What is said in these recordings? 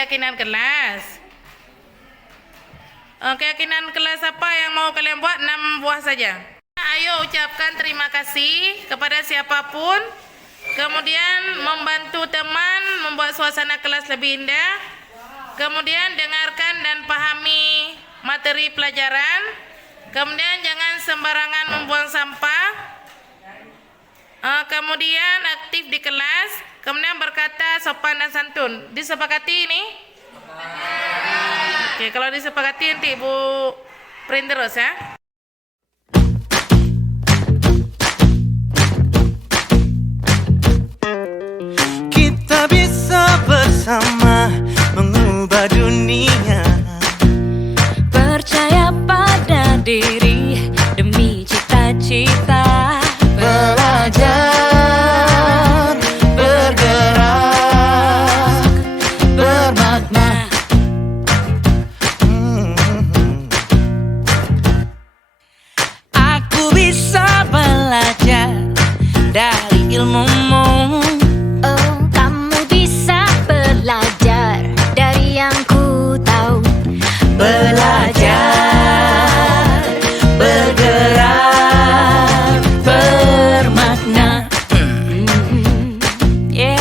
keyakinan kelas. Keyakinan kelas apa yang mau kalian buat? 6 buah saja. Ayo ucapkan terima kasih kepada siapapun. Kemudian membantu teman membuat suasana kelas lebih indah. Kemudian dengarkan dan pahami materi pelajaran. Kemudian jangan sembarangan membuang sampah. Kemudian aktif di kelas. Kemudian berkata sopan dan santun. Disepakati ini? Oke, kalau disepakati nanti Ibu print terus ya. Kita bisa bersama mengubah dunia. Percaya pada diri demi cita-cita. Belajar, bergerak, bermakna. Aku bisa belajar dari ilmumu. Oh, kamu bisa belajar dari yang ku tahu. Belajar, bergerak, bermakna. Yeah.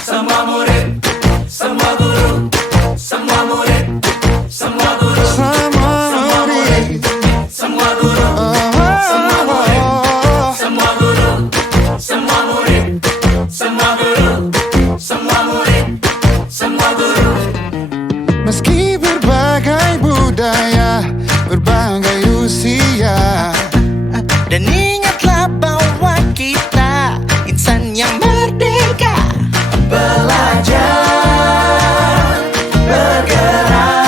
Semua murid, semua guru, semua murid, semua guru, semua murid, semua guru, semua murid, semua guru, semua murid, semua guru, semua murid, semua guru. Meski berbagai budaya, berbagai usia, dan ingatlah bahwa kita insan yang merdeka. Belajar, bergerak,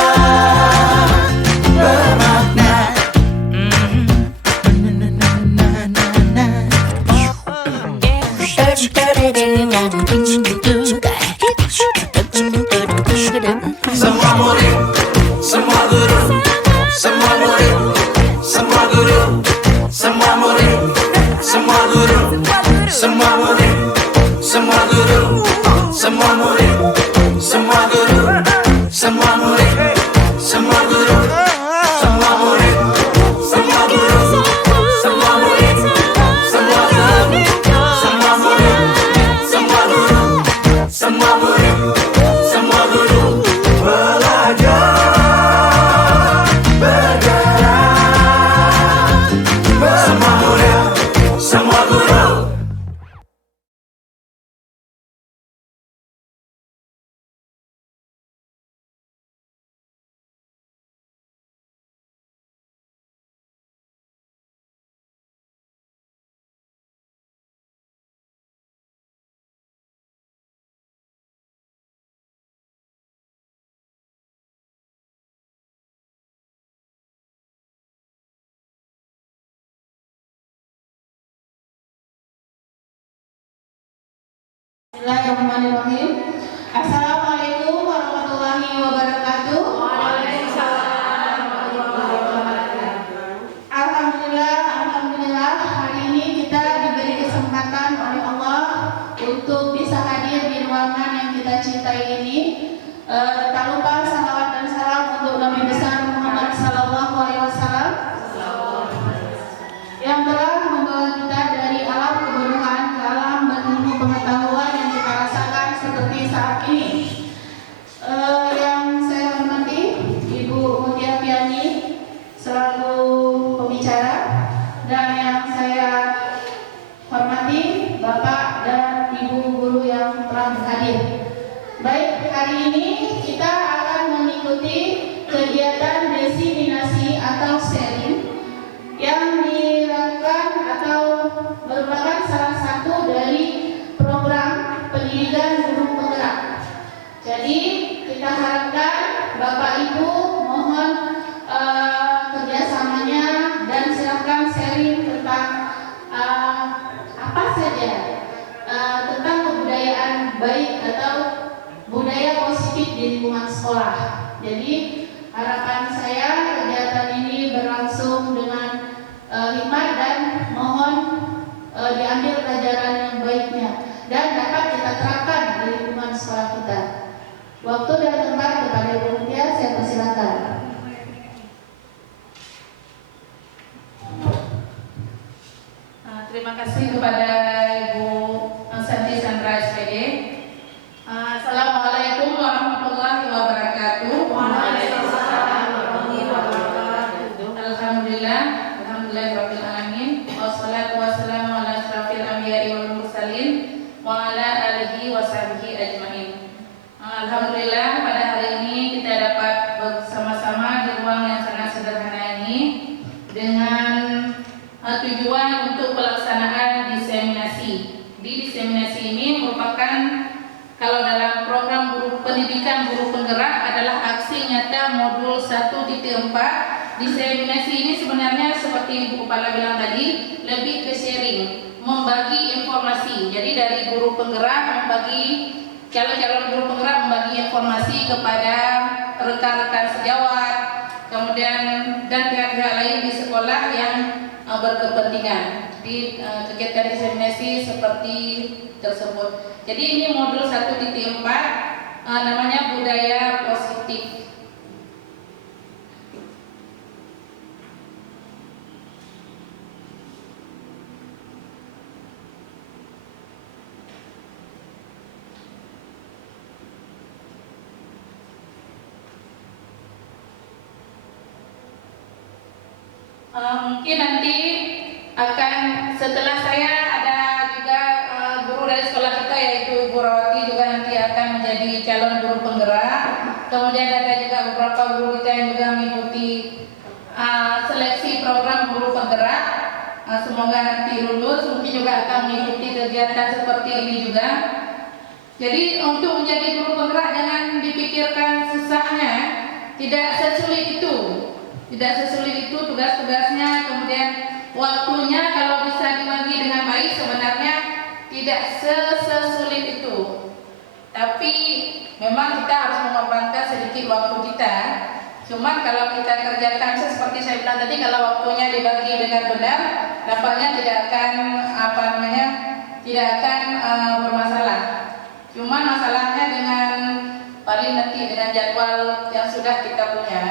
bermakna. Semua murid, semua guru, semua murid, semua guru, semua murid, semua guru, semua murid, semua guru, semua murid, semua guru, semua murid, semua guru, semua murid, semua guru, semua murid, semua guru, semua murid, semua guru, semua murid, semua guru. Belajar, bergerak, semua murid, semua guru. Bismillahirrahmanirrahim. Assalamualaikum warahmatullahi wabarakatuh. Alhamdulillah, hari ini kita diberi kesempatan oleh Allah untuk bisa hadir di ruangan yang kita cintai ini. Tak lupa salawat dan salam untuk Nabi besar Muhammad Sallallahu Alaihi Wasallam yang telah membawa kita dari alam kebodohan ke alam berilmu pengetahuan yang kita rasakan seperti saat ini. 1.4, diseminasi ini sebenarnya seperti Bu Kepala bilang tadi, lebih ke sharing, membagi informasi. Jadi dari guru penggerak membagi, calon-calon guru penggerak membagi informasi kepada rekan-rekan sejawat, kemudian dan pihak-pihak lain di sekolah yang berkepentingan di kegiatan diseminasi seperti tersebut. Jadi ini modul 1.4, namanya budaya positif. Mungkin nanti akan setelah saya ada juga guru dari sekolah kita yaitu Ibu Rawati juga nanti akan menjadi calon guru penggerak. Kemudian ada juga beberapa guru kita yang juga mengikuti seleksi program guru penggerak. Semoga nanti lulus, mungkin juga akan mengikuti kegiatan seperti ini juga. Jadi untuk menjadi guru penggerak jangan dipikirkan susahnya, tidak sesulit itu. Tidak sesulit itu tugas-tugasnya, kemudian waktunya kalau bisa dibagi dengan baik sebenarnya tidak sesulit itu. Tapi memang kita harus mengorbankan sedikit waktu kita. Cuman kalau kita kerjakan seperti saya bilang tadi, kalau waktunya dibagi dengan benar, nampaknya tidak akan tidak akan bermasalah. Cuman masalahnya dengan paling nanti dengan jadwal yang sudah kita punya.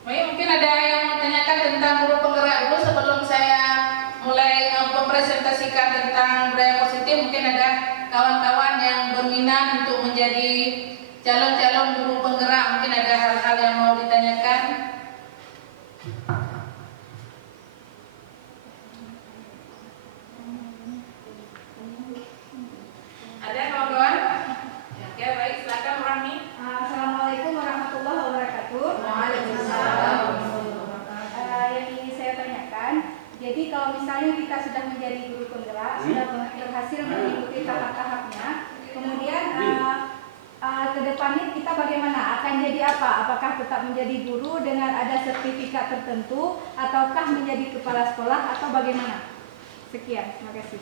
Baik, mungkin ada yang mau tanyakan tentang guru penggerak dulu sebelum saya mulai mempresentasikan tentang budaya positif. Mungkin ada kawan-kawan yang berminat untuk menjadi calon-calon guru penggerak. Mungkin ada hal-hal yang mau ditanyakan. Ada kawan-kawan? Oke, baik, silakan Rahmi. Assalamualaikum warahmatullahi wabarakatuh. Yang ingin saya tanyakan, jadi kalau misalnya kita sudah menjadi guru penggerak, sudah berhasil mengikuti tahap-tahapnya, kemudian ke depannya kita bagaimana? Akan jadi apa? Apakah tetap menjadi guru dengan ada sertifikat tertentu, ataukah menjadi kepala sekolah, atau bagaimana? Sekian, terima kasih.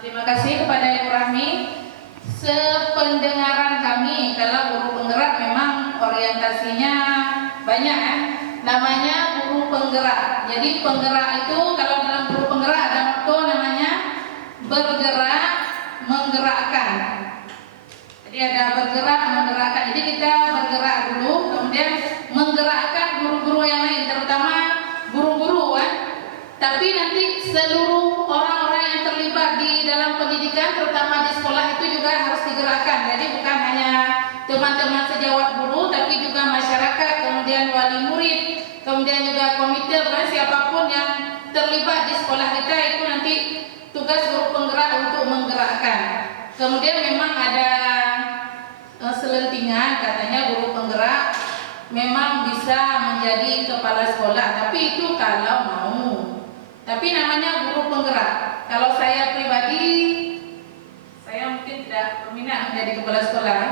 Terima kasih kepada Ibu Rahmi. Sependengaran kami, kalau guru penggerak memang orientasinya banyak ya. Namanya guru penggerak. Jadi penggerak itu kalau dalam guru penggerak ada motto namanya bergerak menggerakkan. Jadi ada bergerak menggerakkan. Jadi kita bergerak dulu, kemudian menggerakkan guru-guru yang lain, terutama guru-guru kan. Tapi nanti seluruh orang-orang yang terlibat di dalam pendidikan, terutama di sekolah itu juga harus digerakkan. Jadi bukan hanya teman-teman sejawat guru, tapi juga masyarakat, kemudian wali murid, kemudian juga komite, siapapun yang terlibat di sekolah kita itu nanti tugas guru penggerak untuk menggerakkan. Kemudian memang ada selentingan katanya guru penggerak memang bisa menjadi kepala sekolah, tapi itu kalau mau. Tapi namanya guru penggerak. Kalau saya pribadi, saya mungkin tidak berminat menjadi kepala sekolah.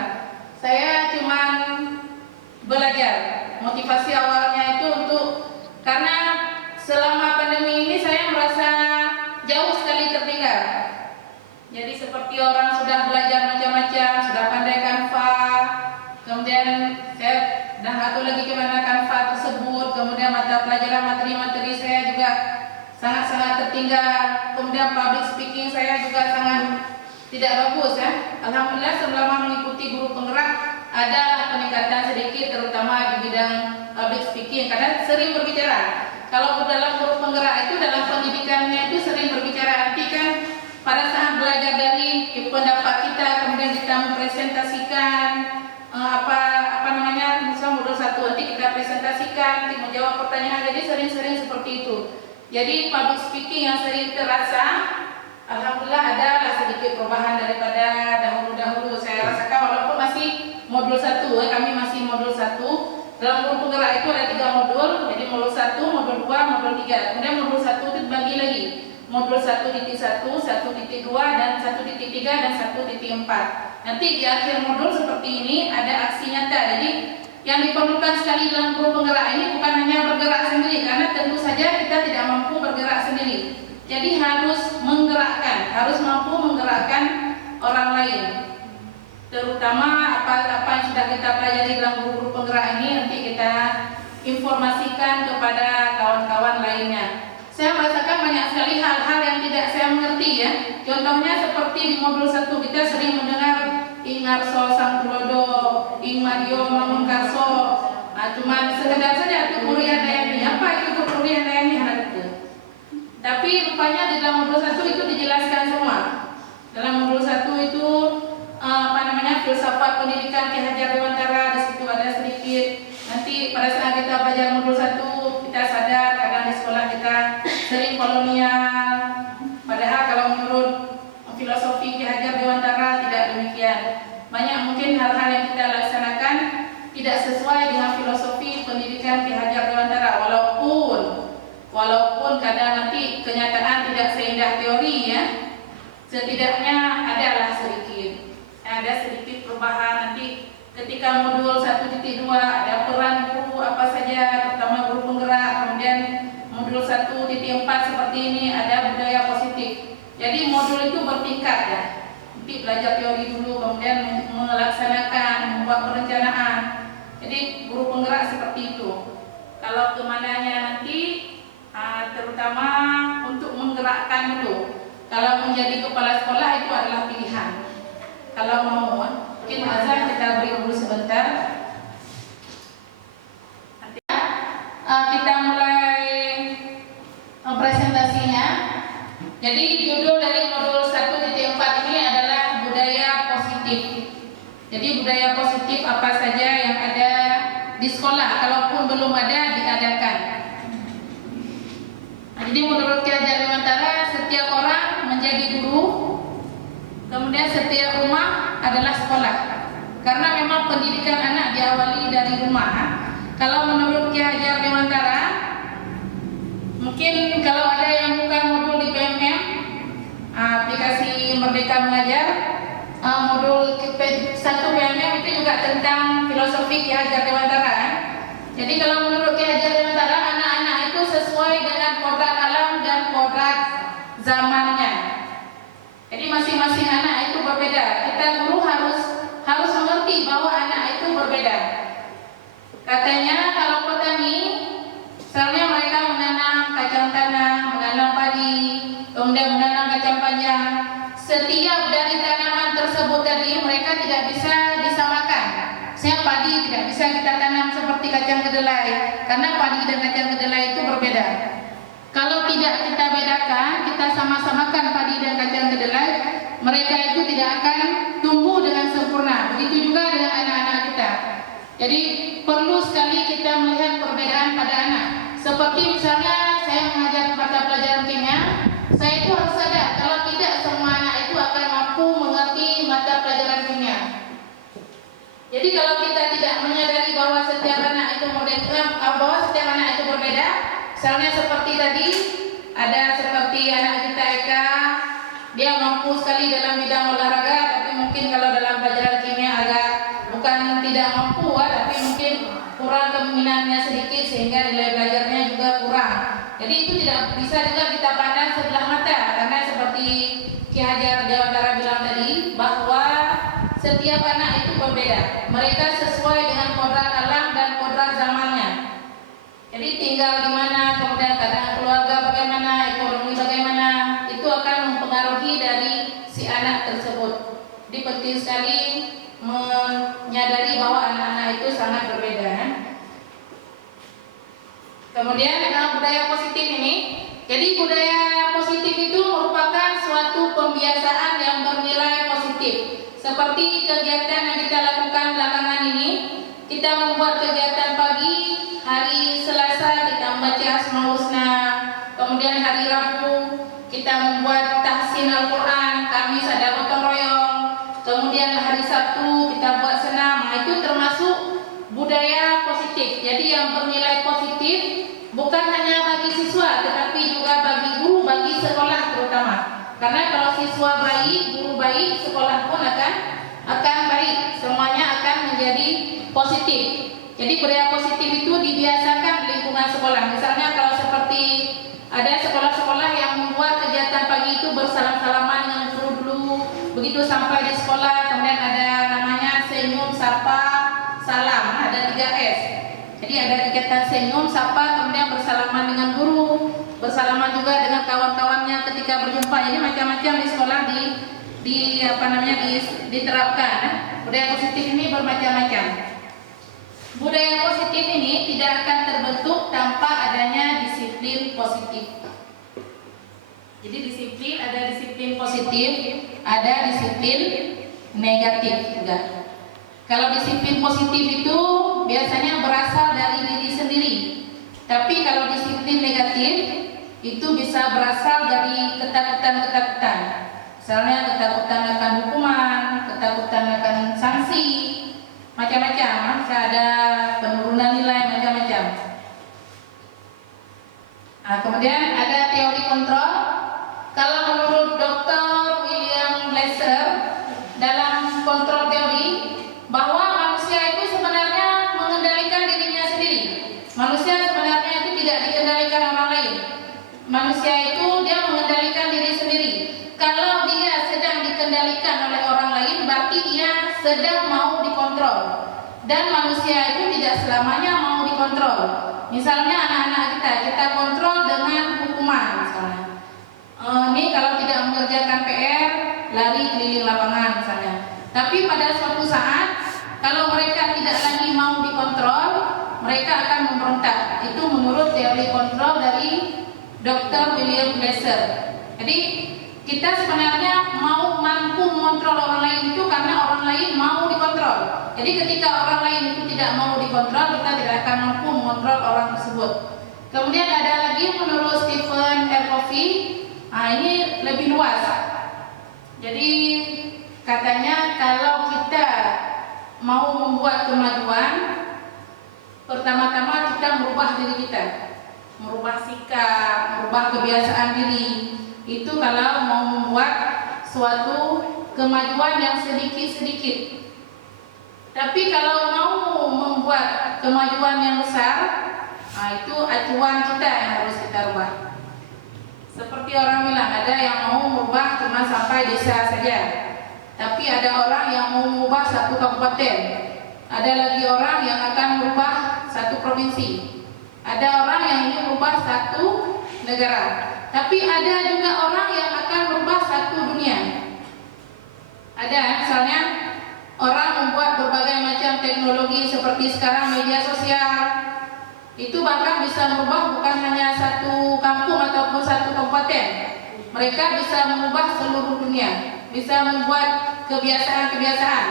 Saya cuma belajar. Motivasi awalnya itu karena selama pandemi ini saya merasa jauh sekali tertinggal. Jadi seperti orang sudah belajar macam-macam, sudah pandai Canva, kemudian saya dah nggak tahu lagi kemana Canva tersebut. Kemudian mata pelajaran materi-materi saya juga sangat-sangat tertinggal. Kemudian public speaking saya juga sangat tidak bagus ya. Alhamdulillah selama mengikuti guru penggerak ada peningkatan sedikit, terutama di bidang public speaking karena sering berbicara. Kalau dalam guru penggerak itu dalam pendidikannya itu sering berbicara, arti kan pada saat belajar dari pendapat kita, kemudian kita mempresentasikan misalnya modul 1 nanti kita presentasikan, nanti menjawab pertanyaan, jadi sering-sering seperti itu. Jadi public speaking yang sering terasa, alhamdulillah adalah sedikit perubahan daripada dahulu-dahulu. Saya rasakan walaupun masih modul 1, kami masih modul 1. Dalam guru penggerak itu ada 3 modul, jadi modul 1, modul 2, modul 3. Kemudian modul 1 itu dibagi lagi. Modul 1.1, 1.2, dan 1.3 dan 1.4. Nanti di akhir modul seperti ini ada aksi nyata. Jadi yang diperlukan sekali dalam guru penggerak ini bukan hanya bergerak sendiri, karena tentu saja kita tidak mampu bergerak sendiri. Jadi harus menggerakkan, harus mampu menggerakkan orang lain. Terutama apa yang sudah kita pelajari dalam guru penggerak ini nanti kita informasikan kepada kawan-kawan lainnya. Saya merasakan banyak sekali hal-hal yang tidak saya mengerti ya. Contohnya seperti di modul 1 kita sering mendengar Ing Arso Sang Tulodo, Ing Mario Mamengkarso. Cuman sekedar saja itu Kurian Dayani. Apa itu Kurian Dayani anak itu? Tapi rupanya di dalam modul 1 itu dijelaskan semua. Dalam modul 1 itu filsafat pendidikan Ki Hajar Dewantara, di situ ada sedikit. Nanti pada saat kita belajar modul 1 kita sadar kadang di sekolah kita sering kolonial. Padahal kalau menurut filosofi Ki Hajar Dewantara tidak demikian. Banyak mungkin hal-hal yang kita laksanakan tidak sesuai dengan filosofi pendidikan Ki Hajar Dewantara, walaupun kadang nanti kenyataan tidak seindah teori ya. Setidaknya adalah sedikit perubahan. Nanti ketika modul 1.2 ada peran guru apa saja, terutama guru penggerak. Kemudian modul 1.4 seperti ini ada budaya positif. Jadi modul itu bertingkat ya. Nanti belajar teori dulu, kemudian melaksanakan, membuat perencanaan. Jadi guru penggerak seperti itu. Kalau kemananya nanti terutama untuk menggerakkan dulu. Kalau menjadi kepala sekolah itu adalah pilihan. Kalau mau, mungkin azan kita beri dulu sebentar. Nanti kita mulai presentasinya. Jadi judul dari modul 1.4 ini adalah budaya positif. Jadi budaya positif apa saja yang ada di sekolah, kalaupun belum ada diadakan. Jadi menurut Ki Hajar Dewantara, setiap orang menjadi guru, kemudian setiap rumah adalah sekolah. Karena memang pendidikan anak diawali dari rumah. Kalau menurut Ki Hajar Dewantara, mungkin kalau ada yang buka modul di PMM, aplikasi Merdeka Mengajar, modul 1 PMM itu juga tentang filosofi Ki Hajar Dewantara. Jadi kalau menurut Ki Hajar Dewantara, anak-anak itu sesuai dengan kodrat alam dan kodrat zamannya. Jadi masing-masing anak itu berbeda. Kita guru harus mengerti bahwa anak itu berbeda. Katanya kalau petani, misalnya mereka menanam kacang tanah, menanam padi, kemudian menanam kacang panjang. Setiap dari tanaman tersebut tadi mereka tidak bisa disamakan. Misalnya padi tidak bisa kita tanam seperti kacang kedelai, karena padi dan kacang kedelai itu berbeda. Kalau tidak kita bedakan, kita sama-samakan padi dan kacang kedelai, mereka itu tidak akan tumbuh dengan sempurna. Begitu juga dengan anak-anak kita. Jadi perlu sekali kita melihat perbedaan pada anak. Seperti misalnya saya mengajar mata pelajaran kimia, saya itu harus sadar kalau tidak semua anak itu akan mampu mengerti mata pelajaran kimia. Jadi kalau kita tidak menyadari bahwa setiap anak itu berbeda, misalnya seperti tadi ada seperti anak kita Eka, dia mampu sekali dalam bidang olahraga, tapi mungkin kalau dalam pelajaran kimia agak bukan tidak mampu, tapi mungkin kurang keminatnya sedikit sehingga nilai belajarnya juga kurang. Jadi itu tidak bisa juga kita pandang sebelah mata, karena seperti Ki Hajar Dewantara bilang tadi bahwa setiap anak itu berbeda. Mereka sesuai dengan kodrat alam dan kodrat zamannya. Jadi tinggal di mana, kemudian keadaan keluarga bagaimana, ekonomi bagaimana, itu akan mempengaruhi dari si anak tersebut. Jadi penting sekali menyadari bahwa anak-anak itu sangat berbeda. Kemudian budaya positif ini. Jadi budaya positif itu merupakan suatu pembiasaan yang bernilai positif. Seperti kegiatan yang kita lakukan belakangan ini, kita membuat kegiatan pagi, hari Selasa kita membaca Asmaul Husna, kemudian hari Rabu kita membuat tahsin Al-Quran, Kamis ada gotong royong, kemudian hari Sabtu kita buat senam. Itu termasuk budaya positif. Jadi yang bernilai positif bukan hanya bagi siswa, tetapi juga bagi guru, bagi sekolah terutama. Karena kalau siswa baik, guru baik, sekolah pun akan Jadi budaya positif itu dibiasakan di lingkungan sekolah. Misalnya kalau seperti ada sekolah-sekolah yang membuat kegiatan pagi itu bersalam-salaman dengan guru dulu, begitu sampai di sekolah kemudian ada namanya senyum, sapa, salam, ada 3S. Jadi ada kegiatan senyum, sapa, kemudian bersalaman dengan guru, bersalaman juga dengan kawan-kawannya ketika berjumpa. Jadi macam-macam di sekolah diterapkan. Budaya positif ini bermacam-macam. Budaya positif ini tidak akan terbentuk tanpa adanya disiplin positif. Jadi ada disiplin positif, ada disiplin negatif juga. Kalau disiplin positif itu biasanya berasal dari diri sendiri. Tapi kalau disiplin negatif itu bisa berasal dari ketakutan-ketakutan. Misalnya ketakutan akan hukuman, ketakutan akan sanksi, macam-macam. Bisa ada penurunan nilai, macam-macam. Nah, kemudian ada teori kontrol. Kalau menurut Dr. William Glasser dalam kontrol teori, bahwa manusia itu sebenarnya mengendalikan dirinya sendiri. Manusia sebenarnya itu tidak dikendalikan orang lain. Manusia itu dia mengendalikan diri sendiri. Kalau dia sedang dikendalikan oleh orang lain, berarti ia sedang mau dikontrol. Dan manusia itu tidak selamanya mau dikontrol. Misalnya anak-anak kita kontrol dengan hukuman misalnya. Ini kalau tidak mengerjakan PR, lari keliling lapangan misalnya. Tapi pada suatu saat, kalau mereka tidak lagi mau dikontrol, mereka akan memberontak. Itu menurut teori kontrol dari Dr. William Glasser. Jadi kita sebenarnya mau mampu mengontrol orang lain itu karena orang lain mau dikontrol. Jadi ketika orang lain itu tidak mau dikontrol, kita tidak akan mampu mengontrol orang tersebut. Kemudian ada lagi menurut Stephen R. Covey, ini lebih luas. Jadi katanya kalau kita mau membuat kemajuan, pertama-tama kita merubah diri kita, merubah sikap, merubah kebiasaan diri. Itu kalau mau membuat suatu kemajuan yang sedikit-sedikit. Tapi kalau mau membuat kemajuan yang besar, itu acuan kita yang harus kita rubah. Seperti orang bilang, ada yang mau merubah cuma sampai desa saja, tapi ada orang yang mau mengubah satu kabupaten, ada lagi orang yang akan merubah satu provinsi, ada orang yang ingin merubah satu negara, tapi ada juga orang yang akan merubah satu dunia. Ada misalnya orang membuat berbagai macam teknologi seperti sekarang media sosial, itu bahkan bisa merubah bukan hanya satu kampung ataupun satu kabupaten. Mereka bisa mengubah seluruh dunia, bisa membuat kebiasaan-kebiasaan.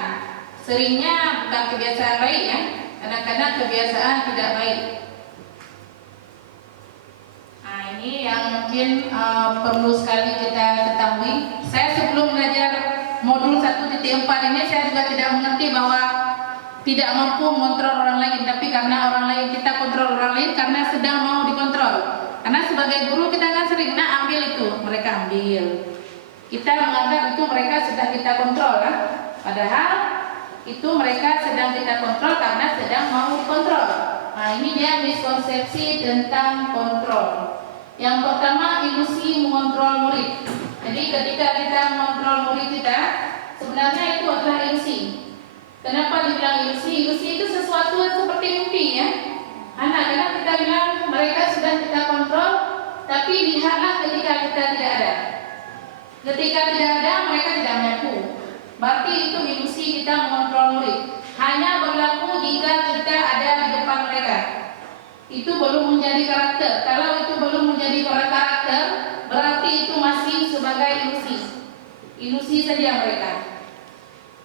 Seringnya bukan kebiasaan baik ya, kadang-kadang kebiasaan tidak baik. Nah ini yang mungkin perlu sekali kita ketahui. Saya sebelum belajar modul 1.4 ini saya juga tidak mengerti bahwa tidak mampu mengontrol orang lain, tapi karena orang lain kita kontrol orang lain karena sedang mau dikontrol. Karena sebagai guru kita kan sering ambil itu, mereka ambil. Kita menganggap itu mereka sedang kita kontrol kan? Padahal itu mereka sedang kita kontrol karena sedang mau dikontrol. Nah ini dia miskonsepsi tentang kontrol. Yang pertama, ilusi mengontrol murid. Jadi ketika kita mengontrol murid kita, sebenarnya itu adalah ilusi. Kenapa dibilang ilusi? Ilusi itu sesuatu yang seperti mimpi ya. Kadang kita bilang mereka sudah kita kontrol, tapi lihatlah ketika kita tidak ada. Ketika tidak ada, mereka tidak mampu. Berarti itu ilusi kita mengontrol murid. Hanya berlaku jika kita ada di depan mereka. Itu belum menjadi karakter. Kalau itu belum menjadi karakter, berarti itu masih sebagai ilusi. Ilusi saja mereka.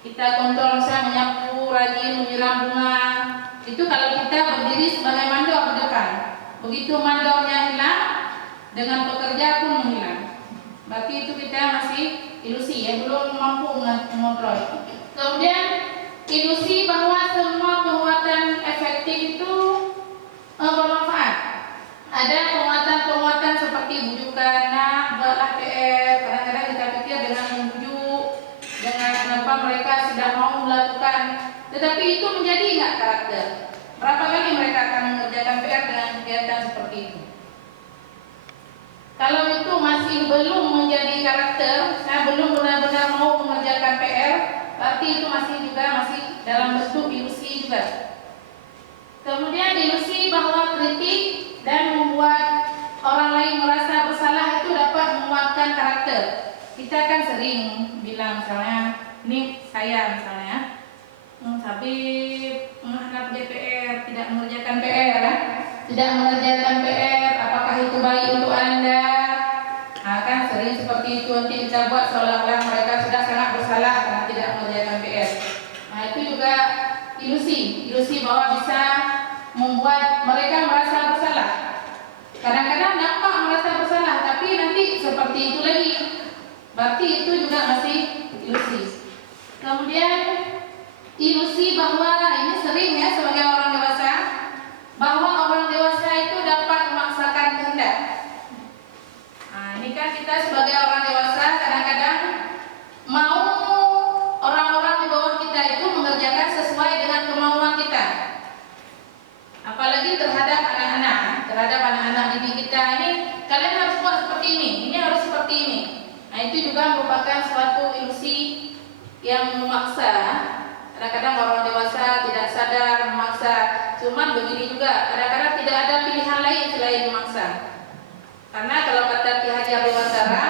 Kita kontrol misalnya menyapu, rajin menyiram bunga. Itu kalau kita berdiri sebagai mandor di depan. Begitu mandornya hilang, dengan pekerja pun menghilang. Berarti itu kita masih ilusi ya, belum mampu mengontrol. Kemudian ilusi bahwa semua penguatan efektif itu bermanfaat. Ada penguatan-penguatan seperti bujukan, buatlah PR. Kadang-kadang kita pikir dengan membujuk, dengan mereka sudah mau melakukan, tetapi itu menjadi enggak karakter. dalam bentuk ilusi juga. Kemudian ilusi bahwa kritik dan membuat orang lain merasa bersalah itu dapat menguatkan karakter. Kita kan sering bilang misalnya, ini saya misalnya, Habib menghadap DPR, tidak mengerjakan PR, tidak mengerjakan PR, apakah itu baik untuk Anda? Nah, kan sering seperti itu, nanti kita buat seolah-olah mereka sudah sangat bersalah karena tidak mengerjakan PR. Nah, itu juga ilusi bahwa bisa membuat mereka merasa bersalah. Kadang-kadang nampak merasa bersalah, tapi nanti seperti itu lagi. Berarti itu juga masih ilusi. Kemudian ilusi bahwa ini sering ya sebagai orang dewasa, bahwa orang dewasa itu dapat memaksakan kehendak. Nah, ini kan kita sebagai orang dewasa kadang-kadang mau orang-orang di bawah kita itu mengerjakan sesuai dengan kemauan kita. Apalagi terhadap anak-anak didik kita, ini kalian harus buat seperti ini harus seperti ini. Nah, itu juga merupakan suatu ilusi yang memaksa. Kadang-kadang orang dewasa tidak sadar memaksa. Cuman begini juga, kadang-kadang tidak ada pilihan lain selain memaksa. Karena kalau kata Ki Haji Abdul Basara,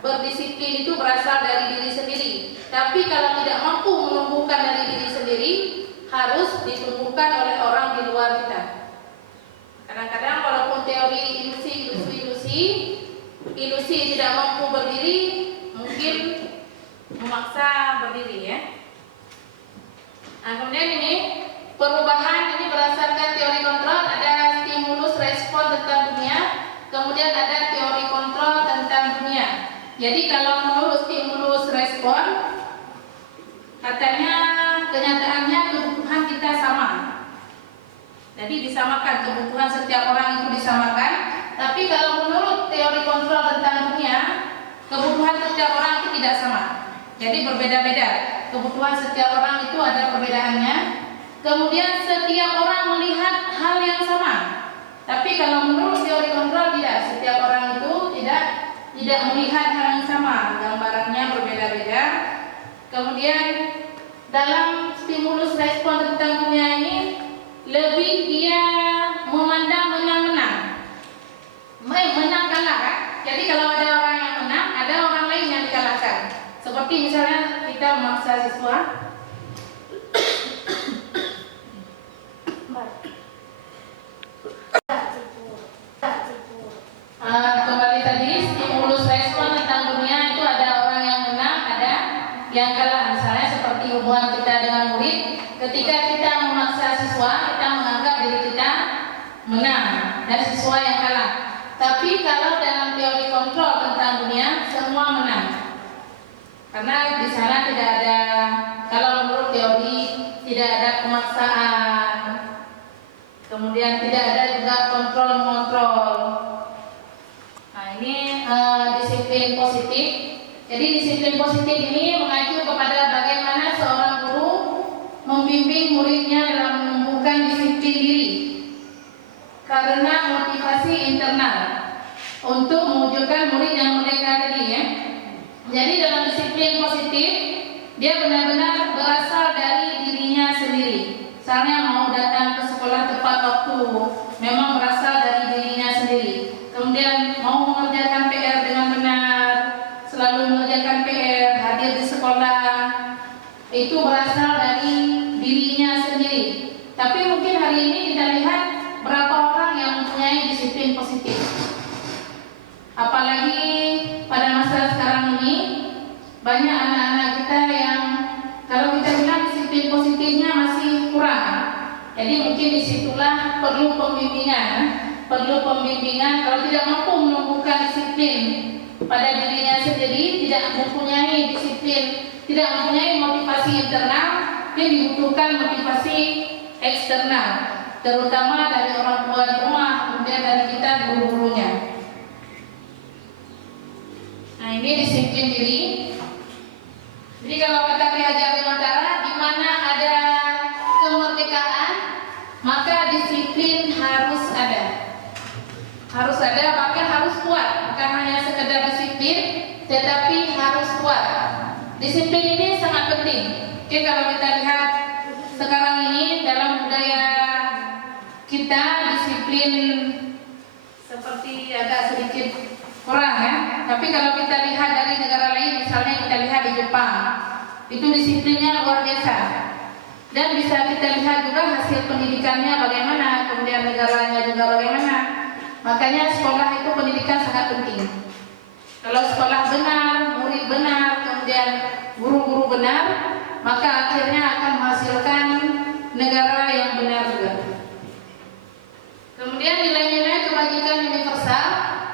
berdisiplin itu berasal dari diri sendiri. Tapi kalau tidak mampu menumbuhkan dari diri sendiri, harus ditumbuhkan oleh orang di luar kita. Kadang-kadang walaupun teori ilusi tidak mampu berdiri, mungkin memaksa berdiri ya. Nah, kemudian ini perubahan ini berdasarkan teori kontrol, ada stimulus respon tentang dunia, kemudian ada teori kontrol tentang dunia. Jadi kalau menurut stimulus respon, katanya kenyataannya kebutuhan kita sama. Jadi disamakan, kebutuhan setiap orang itu disamakan. Tapi kalau menurut teori kontrol tentang dunia, kebutuhan setiap orang itu tidak sama. Jadi berbeda-beda. Kebutuhan setiap orang itu ada perbedaannya. Kemudian setiap orang melihat hal yang sama. Tapi kalau menurut teori kontrol tidak, setiap orang itu tidak melihat hal yang sama. Gambarannya berbeda-beda. Kemudian dalam stimulus respon tentang dunia ini, lebih dia memandang menang-menang, menang kalah kan? Jadi kalau ada orang yang menang, ada orang lain yang dikalahkan. Seperti misalnya kita memaksa siswa kembali tadi, stimulus respon tentang dunia itu ada orang yang menang, ada yang kalah. Misalnya seperti hubungan kita dengan murid, ketika kita memaksa siswa, kita menganggap diri kita menang dan siswa yang kalah. Tapi kalau dalam teori kontrol tentang dunia, semua menang. Karena di sana tidak ada, kalau menurut teori tidak ada pemaksaan, kemudian tidak ada juga kontrol-mengontrol. Nah, ini disiplin positif. Jadi disiplin positif ini mengacu kepada bagaimana seorang guru membimbing muridnya dalam menumbuhkan disiplin diri karena motivasi internal untuk mewujudkan murid yang merdeka tadi ya. Jadi dalam disiplin positif, dia benar-benar berasal dari dirinya sendiri. Misalnya mau datang ke sekolah tepat waktu, memang berasal dari dirinya sendiri. Kemudian mau mengerjakan PR dengan benar, selalu mengerjakan PR, hadir di sekolah, itu berasal dari dirinya sendiri. Tapi mungkin hari ini kita lihat berapa orang yang mempunyai disiplin positif. Apalagi pada masa sekarang ini, banyak anak-anak kita yang kalau kita bilang disiplin positifnya masih kurang. Jadi mungkin disitulah perlu pembimbingan. Kalau tidak mampu menumbuhkan disiplin pada dirinya sendiri, tidak mempunyai disiplin, tidak mempunyai motivasi internal, dia dibutuhkan motivasi eksternal, terutama dari orang tua di rumah, kemudian dari kita guru-gurunya. Nah, ini disiplin diri. Jadi kalau kata Ki Haji Abdul Basara, di mana ada kemerdekaan, maka disiplin harus ada. Harus ada, bahkan harus kuat. Bukan hanya sekedar disiplin, tetapi harus kuat. Disiplin ini sangat penting. Oke, kalau kita lihat Tapi kalau kita lihat dari negara lain, misalnya kita lihat di Jepang, itu disiplinnya luar biasa. Dan bisa kita lihat juga hasil pendidikannya bagaimana, kemudian negaranya juga bagaimana. Makanya sekolah itu pendidikan sangat penting. Kalau sekolah benar, murid benar, kemudian guru-guru benar, maka akhirnya akan menghasilkan negara yang benar juga. Kemudian nilai-nilai kebajikan universal.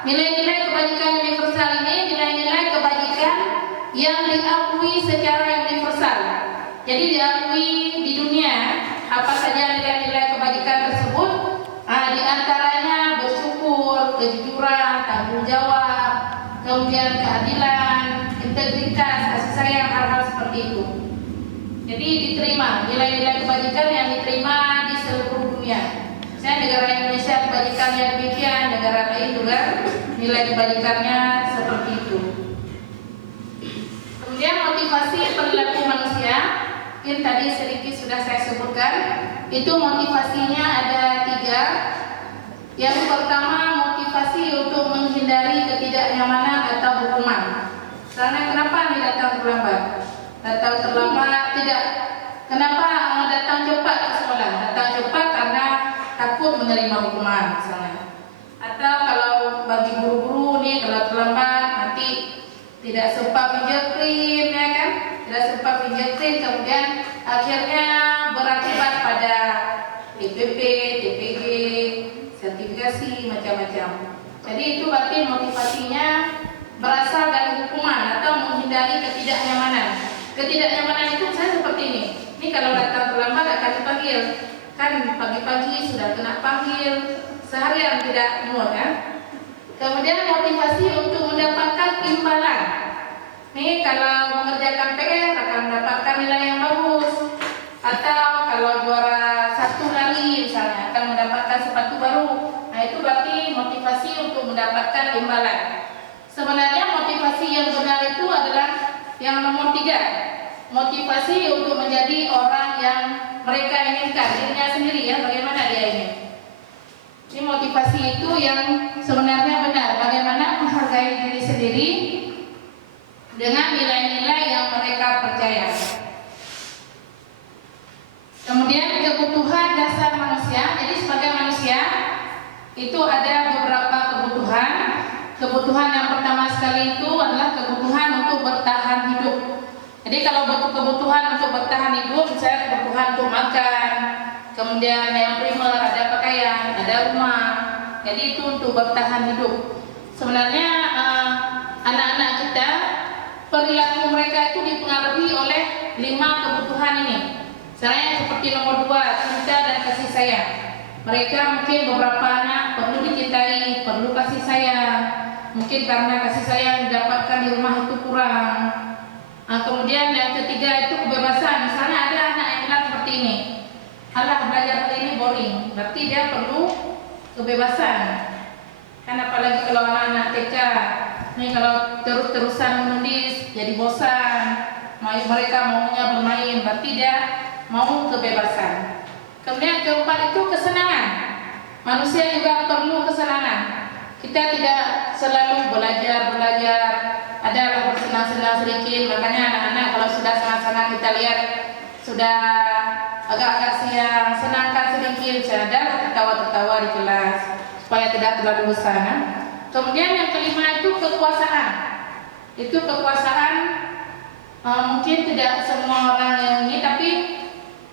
Nilai-nilai kebajikan universal ini nilai-nilai kebajikan yang diakui secara universal. Jadi diakui di dunia apa saja nilai-nilai kebajikan tersebut. Di antaranya bersyukur, kejujuran, tanggung jawab, kemudian keadilan, integritas, kasih sayang, hal-hal seperti itu. Jadi diterima nilai-nilai kebajikan yang diterima di seluruh dunia. Saya negara Indonesia kebajikannya demikian, negara lain juga nilai kebajikannya seperti itu. Kemudian motivasi perilaku manusia, mungkin tadi sedikit sudah saya sebutkan. Itu motivasinya ada 3. Yang pertama, motivasi untuk menghindari ketidaknyamanan atau hukuman. Karena kenapa nih datang terlambat? Datang terlambat tidak. Kenapa datang cepat ke sekolah? Datang cepat karena takut menerima hukuman misalnya. Atau kalau bagi guru-guru nih kalau terlambat nanti tidak sempat fingerprint, ya kan? Tidak sempat fingerprint, kemudian akhirnya berakibat pada DPP, DPG, sertifikasi macam-macam. Jadi itu berarti motivasinya berasal dari hukuman atau menghindari ketidaknyamanan. Ketidaknyamanan itu saya seperti ini. Ini kalau datang terlambat akan dipanggil. Kan pagi-pagi sudah kena panggil, seharian tidak muat kan? Kemudian motivasi untuk mendapatkan imbalan. Nih kalau mengerjakan PR akan mendapatkan nilai yang bagus. Atau kalau juara 1 kali misalnya akan mendapatkan sepatu baru. Nah itu berarti motivasi untuk mendapatkan imbalan. Sebenarnya motivasi yang benar itu adalah yang nomor 3. Motivasi untuk menjadi orang yang mereka inginkan, dirinya sendiri ya, bagaimana dia ini. Ini motivasi itu yang sebenarnya benar, bagaimana menghargai diri sendiri dengan nilai-nilai yang mereka percaya. Kemudian kebutuhan dasar manusia. Jadi sebagai manusia itu ada beberapa kebutuhan. Kebutuhan yang pertama sekali itu adalah kebutuhan untuk bertahan hidup. Jadi kalau kebutuhan untuk bertahan hidup, misalnya kebutuhan untuk makan, kemudian yang primer ada pakaian, ada rumah. Jadi itu untuk bertahan hidup. Sebenarnya anak-anak kita perilaku mereka itu dipengaruhi oleh 5 kebutuhan ini. Misalnya seperti nomor 2, cinta dan kasih sayang. Mereka mungkin beberapa anak perlu dicintai, perlu kasih sayang. Mungkin karena kasih sayang didapatkan di rumah itu kurang. Kemudian yang ketiga itu kebebasan. Misalnya ada anak yang bilang seperti ini, alah belajar hari ini boring. Berarti dia perlu kebebasan. Kan apalagi kalau anak-anak TK, nih kalau terus-terusan menulis jadi bosan. Mereka maunya bermain, berarti dia mau kebebasan. Kemudian keempat itu kesenangan. Manusia juga perlu kesenangan. Kita tidak selalu belajar, adalah bersenang-senang sedikit. Makanya anak-anak kalau sudah senang-senang kita lihat sudah agak-agak siang, senangkan sedikit, ada tertawa-tertawa di kelas supaya tidak terlalu bosan. Kemudian yang kelima itu kekuasaan. Itu kekuasaan mungkin tidak semua orang yang ini, tapi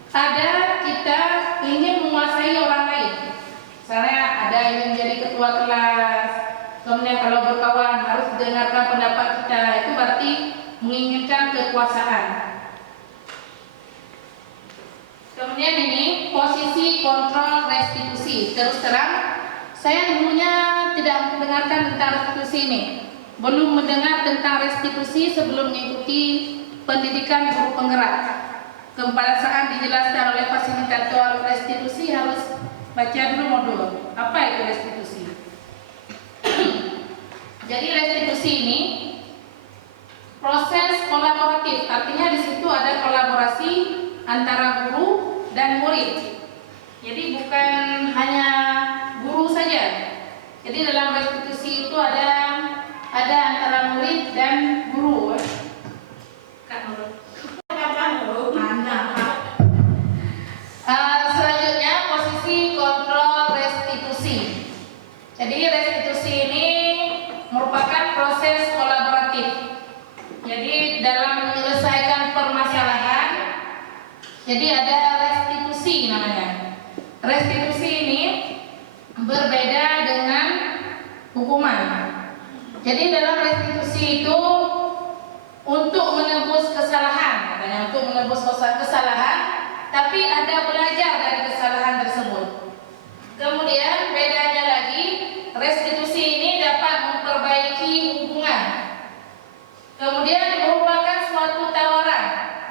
ada kita ingin menguasai orang lain. Misalnya ada yang menjadi ketua kelas, kemudian kalau berkawan harus dengarkan pendapat kita, itu berarti menginginkan kekuasaan. Kemudian ini posisi kontrol restitusi. Terus terang, saya dulunya tidak mendengarkan tentang restitusi ini. Belum mendengar tentang restitusi sebelum mengikuti pendidikan guru penggerak. Pada saat dijelaskan oleh fasilitator restitusi harus baca dulu modul. Apa itu restitusi? Jadi restitusi ini proses kolaboratif. Artinya di situ ada kolaborasi antara guru dan murid. Jadi bukan hanya guru saja. Jadi dalam restitusi itu ada antara Jadi restitusi ini merupakan proses kolaboratif. Jadi dalam menyelesaikan permasalahan, jadi ada restitusi namanya. Restitusi ini berbeda dengan hukuman. Jadi dalam restitusi itu untuk menebus kesalahan, katanya untuk menebus kesalahan, tapi ada belajar dari kesalahan tersebut. Kemudian bedanya lagi, restitusi ini dapat memperbaiki hubungan. Kemudian merupakan suatu tawaran,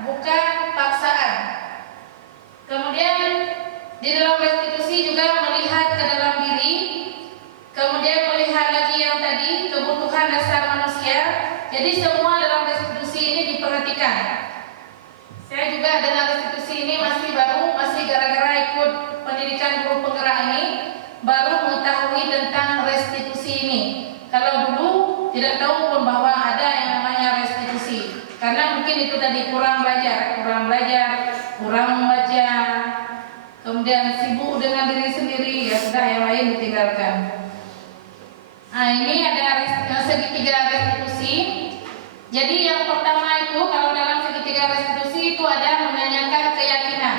bukan paksaan. Kemudian di dalam restitusi juga melihat ke dalam diri, kemudian melihat lagi yang tadi kebutuhan dasar manusia. Jadi semua dalam restitusi ini diperhatikan. Saya juga dalam restitusi ini masih baru, masih gara-gara ikut pendidikan guru penggerak ini, baru mengetahui tentang restitusi ini. Kalau dulu tidak tahu pun bahwa ada yang namanya restitusi, karena mungkin itu tadi kurang belajar, kurang membaca, kemudian sibuk dengan diri sendiri, ya sudah yang lain ditinggalkan. Nah, ini ada segitiga restitusi. Jadi yang pertama itu kalau dalam segitiga restitusi itu ada menanyakan keyakinan.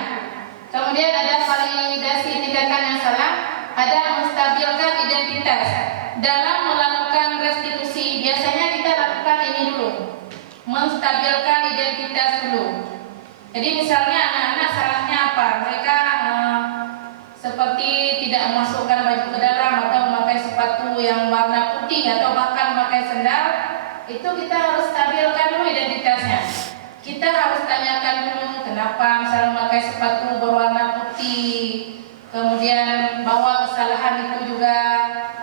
Kemudian ada validasi tindakan yang salah, ada menstabilkan identitas. Dalam melakukan restitusi biasanya kita lakukan ini dulu, menstabilkan identitas dulu. Jadi misalnya anak-anak salahnya apa? Mereka seperti tidak memasukkan baju ke dalam atau memakai sepatu yang warna putih atau bahkan memakai sendal, itu kita harus stabilkan dulu identitasnya. Kita harus tanyakan dulu kenapa misalnya memakai sepatu berwarna putih, kemudian bahwa kesalahan itu juga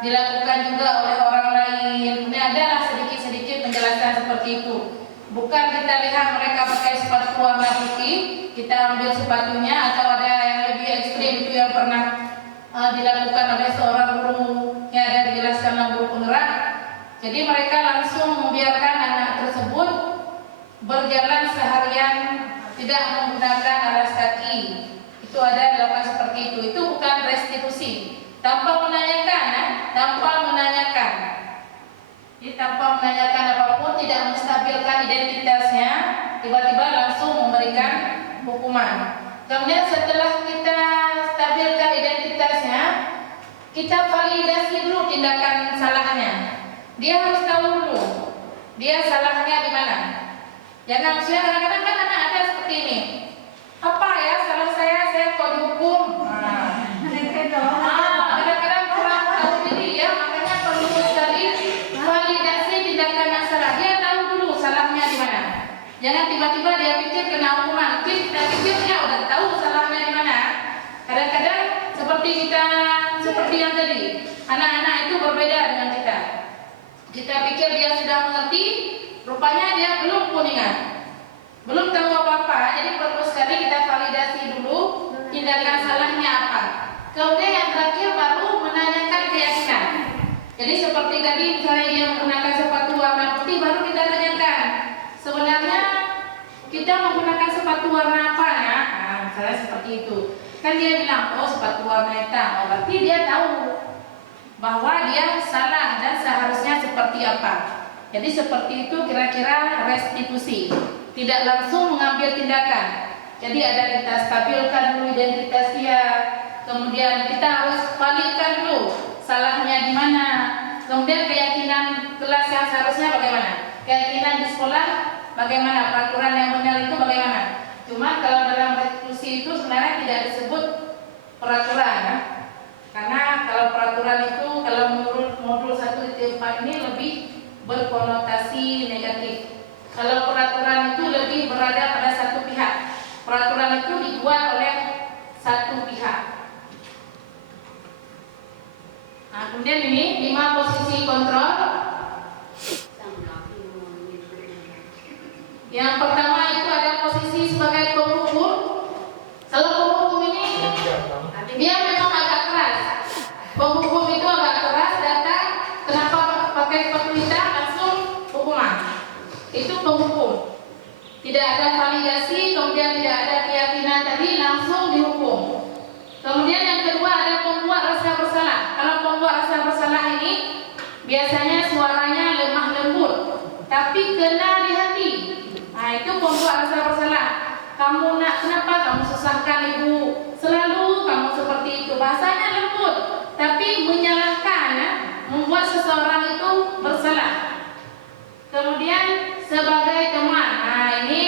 dilakukan juga oleh orang lain. Ini adalah sedikit-sedikit penjelasan seperti itu. Bukan kita lihat mereka pakai sepatu warna putih, kita ambil sepatunya, atau ada yang lebih ekstrim itu yang pernah dilakukan oleh seorang guru yang ada dijelaskan oleh guru penggerak. Jadi mereka langsung membiarkan anak tersebut berjalan seharian tidak menggunakan alas kaki. Itu ada dilakukan seperti itu. Itu bukan restitusi. Tanpa menanyakan, Jadi tanpa menanyakan apapun, tidak menstabilkan identitasnya, tiba-tiba langsung memberikan hukuman. Kemudian setelah kita stabilkan identitasnya, kita validasi dulu tindakan salahnya. Dia harus tahu dulu dia salahnya di mana. Jangan maksudnya kadang-kadang kan anak ada seperti ini. Apa ya salah saya kok dihukum? Kadang-kadang kurang tahu diri ya, makanya perlu sekali validasi tindakan yang salah. Dia tahu dulu salahnya di mana. Jangan tiba-tiba dia pikir kena hukuman. Kita pikirnya udah tahu salahnya di mana. Kadang-kadang seperti yang tadi, anak-anak itu berbeda dengan kita. Kita pikir dia sudah mengerti, rupanya dia belum kuningan, belum tahu apa-apa. Jadi perlu sekali kita validasi dulu tindakan salahnya apa. Kemudian yang terakhir baru menanyakan keyakinan. Jadi seperti tadi misalnya dia menggunakan sepatu warna putih, baru kita tanyakan sebenarnya kita menggunakan sepatu warna apa ya? Nah, misalnya seperti itu. Kan dia bilang, oh sepatu warna hitam. Oh, berarti dia tahu bahwa dia salah dan seharusnya seperti apa. Jadi seperti itu kira-kira restitusi. Tidak langsung mengambil tindakan. Jadi ada kita stabilkan dulu identitas dia. Kemudian kita harus validkan dulu salahnya di mana. Kemudian keyakinan kelas yang seharusnya bagaimana? Keyakinan di sekolah bagaimana? Peraturan yang benar itu bagaimana? Cuma kalau dalam restitusi itu sebenarnya tidak disebut peraturan ya? Karena kalau peraturan itu kalau menurut modul 1.4 ini lebih berkonotasi negatif. Kalau peraturan itu lebih berada pada satu pihak. Peraturan itu dibuat oleh satu pihak. Nah, kemudian ini 5 posisi kontrol. Yang pertama itu ada posisi sebagai penghukum. Kalau penghukum ini dia memang agak keras. Penghukum itu agak keras, datang kenapa pakai sepatu hitam langsung hukuman. Itu penghukum. Tidak ada validasi, kemudian tidak ada keyakinan tadi, langsung dihukum. Kemudian yang kedua ada pembuat rasa bersalah. Kalau pembuat rasa bersalah biasanya suaranya lemah lembut, tapi kena di hati. Nah, itu pembuat rasa bersalah. Kamu nak kenapa kamu susahkan ibu? Selalu kamu seperti itu. Bahasanya lembut, tapi menyalahkan, ya, membuat seseorang itu bersalah. Kemudian sebagai teman, nah ini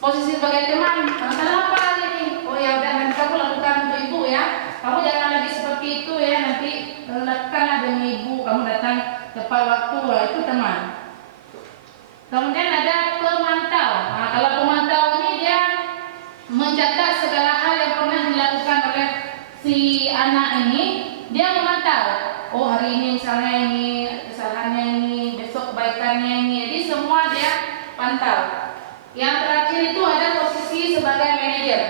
posisi sebagai teman, masalah apa ini? Oh ya udah, nanti kamu lakukan untuk ibu ya. Kamu jangan lagi seperti itu ya, nanti lakukanlah demi ibu. Kamu datang tepat waktu, lah itu teman. Kemudian ada pemantau. Nah, kalau pemantau ini dia mencatat segala hal yang pernah dilakukan oleh si anak ini. Dia memantau. Oh hari ini misalnya ini kesalahannya ini, besok kebaikannya ini. Jadi semua dia pantau. Yang terakhir itu ada posisi sebagai manajer.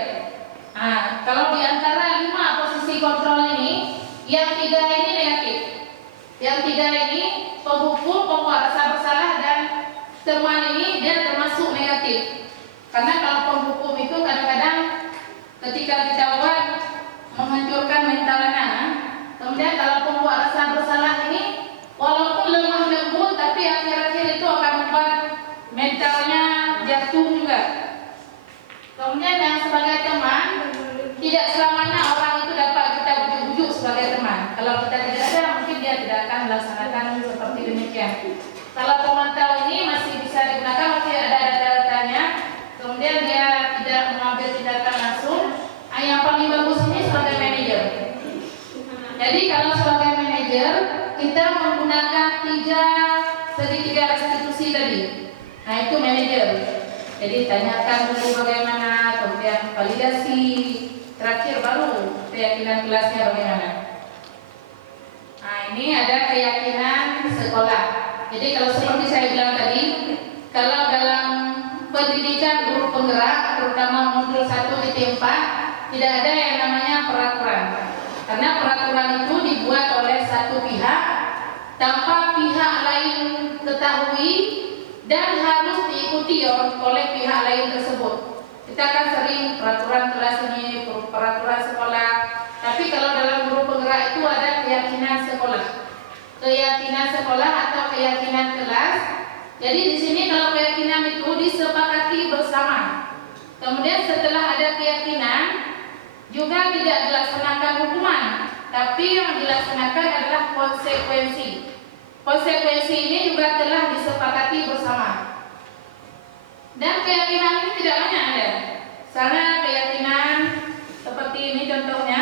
Nah, kalau di antara 5 posisi kontrol ini, yang 3 ini negatif. Yang 3 ini penghukum, pembuat rasa bersalah, dan teman ini dia termasuk negatif. Karena kalau penghukum itu kadang-kadang ketika kita buat menghancurkan mental anak. Kemudian kalau pembuat rasa bersalah ini walaupun lemah lembut, tapi akhir-akhir itu akan membuat mentalnya jatuh juga. Kemudian yang sebagai teman, tidak selamanya orang itu dapat kita bujuk-bujuk sebagai teman. Kalau kita tidak ada, mungkin dia tidak akan melaksanakan seperti demikian. Kalau pemantau ini masih bisa digunakan, masih ada data-datanya. Kemudian dia tidak mengambil tindakan langsung. Yang paling bagus ini sebagai manajer. Jadi kalau sebagai manajer kita menggunakan 3 restitusi tadi. Nah itu manajer. Jadi tanyakan dulu bagaimana, kemudian validasi, terakhir baru keyakinan kelasnya bagaimana. Nah ini ada keyakinan sekolah. Jadi kalau seperti saya bilang tadi, kalau dalam pendidikan guru penggerak, terutama modul 1.4, tidak ada yang namanya peraturan. Karena peraturan itu dibuat oleh satu pihak tanpa pihak lain ketahui dan harus diikuti oleh pihak lain tersebut. Kita kan sering peraturan kelas ini, peraturan sekolah. Tapi kalau dalam guru penggerak itu ada keyakinan sekolah. Keyakinan sekolah atau keyakinan kelas. Jadi di sini kalau keyakinan itu disepakati bersama. Kemudian setelah ada keyakinan, juga tidak dilaksanakan hukuman, tapi yang dilaksanakan adalah konsekuensi. Konsekuensi ini juga telah disepakati bersama. Dan keyakinan ini tidak banyak ada. Misalnya keyakinan seperti ini contohnya.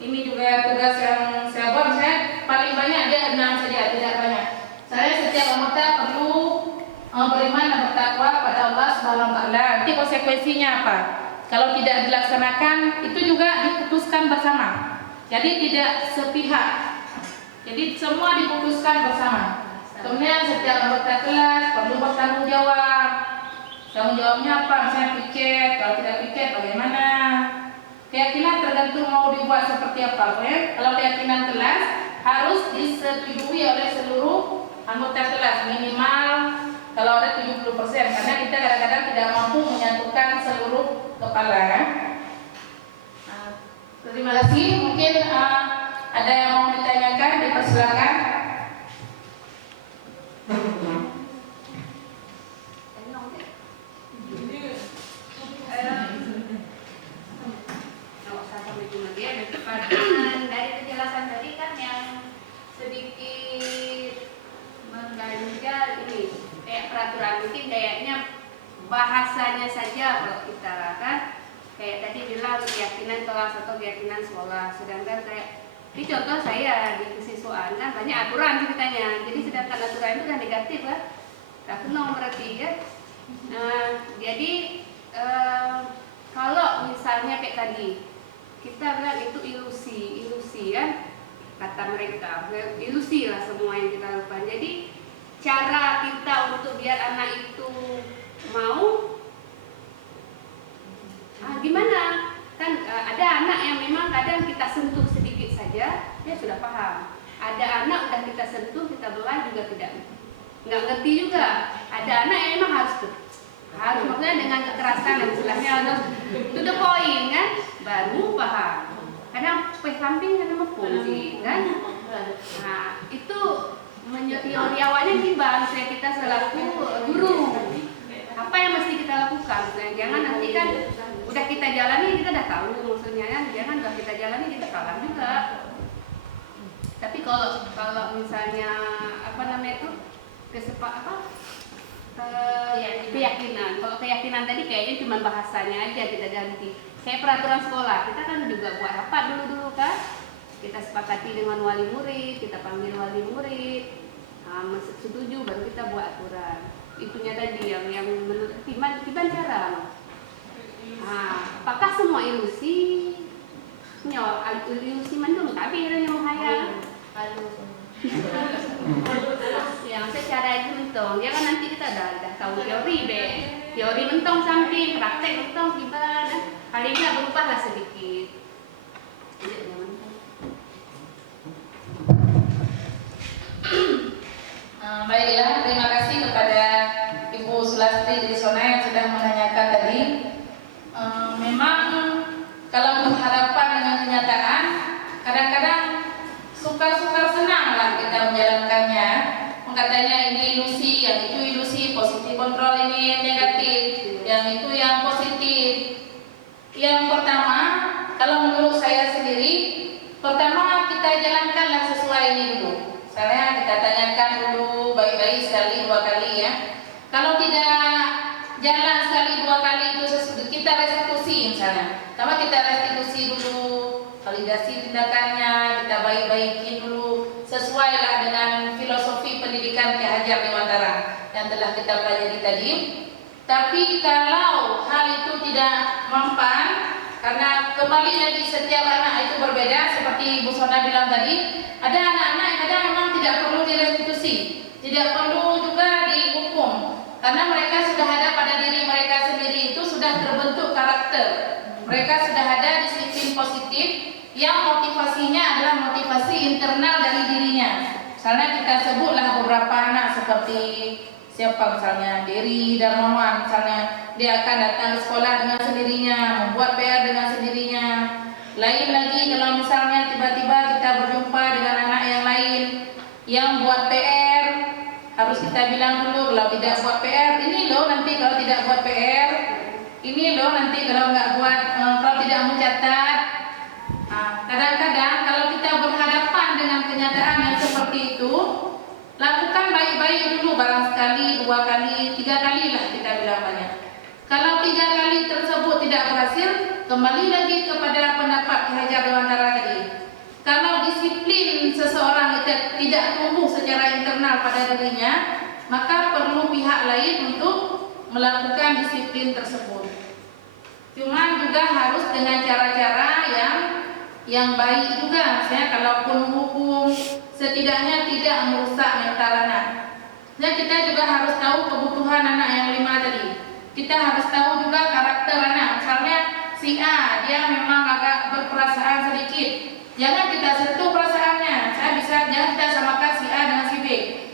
Ini juga tugas yang saya buat. Misalnya paling banyak dia 6 saja, tidak banyak. Saya setiap anggota perlu beriman dan bertakwa pada Allah Subhanahu wa taala. Nanti konsekuensinya apa? Kalau tidak dilaksanakan, itu juga diputuskan bersama. Jadi tidak sepihak. Jadi semua diputuskan bersama. Kemudian setiap anggota kelas perlu bertanggung jawab. Tanggung jawabnya apa? Misalnya piket. Kalau tidak piket, bagaimana? Keyakinan tergantung mau dibuat seperti apa. Kalau keyakinan kelas harus disetujui oleh seluruh anggota kelas minimal. Kalau ada 70%, karena kita kadang-kadang tidak mampu menyatukan seluruh kepala. Terima kasih. Mungkin ada yang mau ditanyakan, dipersilakan. Dari penjelasan tadi kan yang sedikit mengganjal ini kayak peraturan, mungkin kayaknya bahasanya saja kalau kita kan kayak tadi bilang keyakinan kelas atau keyakinan sekolah, sedangkan kayak ini contoh saya di kesiswaan kan banyak aturan ceritanya, jadi sedangkan aturan itu kan negatif kan, aku mau berarti ya. Nah jadi kalau misalnya kayak tadi kita bilang itu ilusi kan kata mereka, ilusi lah semua yang kita lakukan. Jadi cara kita untuk biar anak itu mau gimana? Kan ada anak yang memang kadang kita sentuh sedikit saja dia sudah paham. Ada anak udah kita sentuh, kita belah juga nggak ngerti juga. Ada anak yang memang harus maksudnya dengan kekerasan dan istilahnya harus to the point kan baru paham. Kadang samping kan mepung sih kan. Nah itu teori awalnya timbang saya kita selaku guru apa yang mesti kita lakukan. Nah, jangan nanti kan udah kita jalani kita udah tahu maksudnya kan, jangan udah kita jalani kita salah juga. Tapi kalau misalnya apa namanya itu keyakinan. Kalau keyakinan tadi kayaknya cuma bahasanya aja kita ganti. Kayak peraturan sekolah, kita kan juga buat rapat dulu kan. Kita sepakati dengan wali murid, kita panggil wali murid, setuju baru kita buat aturan. Itunya tadi yang menurut Tiban cara. Apakah semua ilusi? Ilusi mendung tapi yang menghayal. Yang secara itu mentong, ya kan nanti kita dah tahu teori teori mentong samping, praktek mentong tiba, paling nggak berubahlah sedikit. Baiklah, terima kasih kepada Ibu Sulastri dari Sona yang sudah menanyakan tadi. Memang kalau berhadapan dengan kenyataan, kadang-kadang suka-suka senang lah kita menjalankannya. Katanya ini ilusi, yang itu ilusi, positif kontrol ini negatif, yang itu yang positif. Yang pertama, kalau menurut saya sendiri, pertama kita jalankanlah sesuai ini dulu. Misalnya kita tanyakan dulu baik-baik sekali 2 kali ya. Kalau tidak jalan sekali 2 kali itu kita restitusi misalnya. Pertama kita restitusi dulu, validasi tindakannya, kita baik-baikin dulu, sesuailah dengan filosofi pendidikan Ki Hajar Dewantara yang telah kita pelajari tadi. Tapi kalau hal itu tidak mempan, karena kembali lagi setiap anak itu berbeda, seperti Bu Sona bilang tadi, ada anak-anak yang kadang memang tidak perlu direstitusi, tidak perlu juga dihukum, karena mereka sudah ada pada diri mereka sendiri, itu sudah terbentuk karakter. Mereka sudah ada disiplin positif yang motivasinya adalah motivasi internal dari dirinya. Misalnya kita sebutlah beberapa anak seperti siapa misalnya Dery Darmawan, misalnya dia akan datang ke sekolah dengan sendirinya, membuat PR dengan sendirinya. Lain lagi kalau misalnya tiba-tiba kita berjumpa dengan anak yang lain yang buat PR, harus kita bilang dulu kalau tidak buat PR, ini loh nanti kalau tidak buat PR, ini loh nanti kalau nggak buat, kalau tidak mencatat. Kadang-kadang kalau kita berhadapan dengan kenyataan yang seperti itu, lakukan baik-baik dulu, barang sekali, 2 kali, 3 kali lah kita bilang banyak. Kalau 3 kali tersebut tidak berhasil, kembali lagi kepada pendapat Ki Hajar Dewantara tadi. Kalau disiplin seseorang tidak tumbuh secara internal pada dirinya, maka perlu pihak lain untuk melakukan disiplin tersebut. Cuma juga harus dengan cara-cara yang baik juga. Misalnya kalaupun hukum, setidaknya tidak merusak mental anak. Dan kita juga harus tahu kebutuhan anak yang 5 tadi. Kita harus tahu juga karakter anak. Misalnya si A, dia memang agak berperasaan sedikit. Jangan kita sentuh perasaannya. Jangan kita samakan si A dengan si B.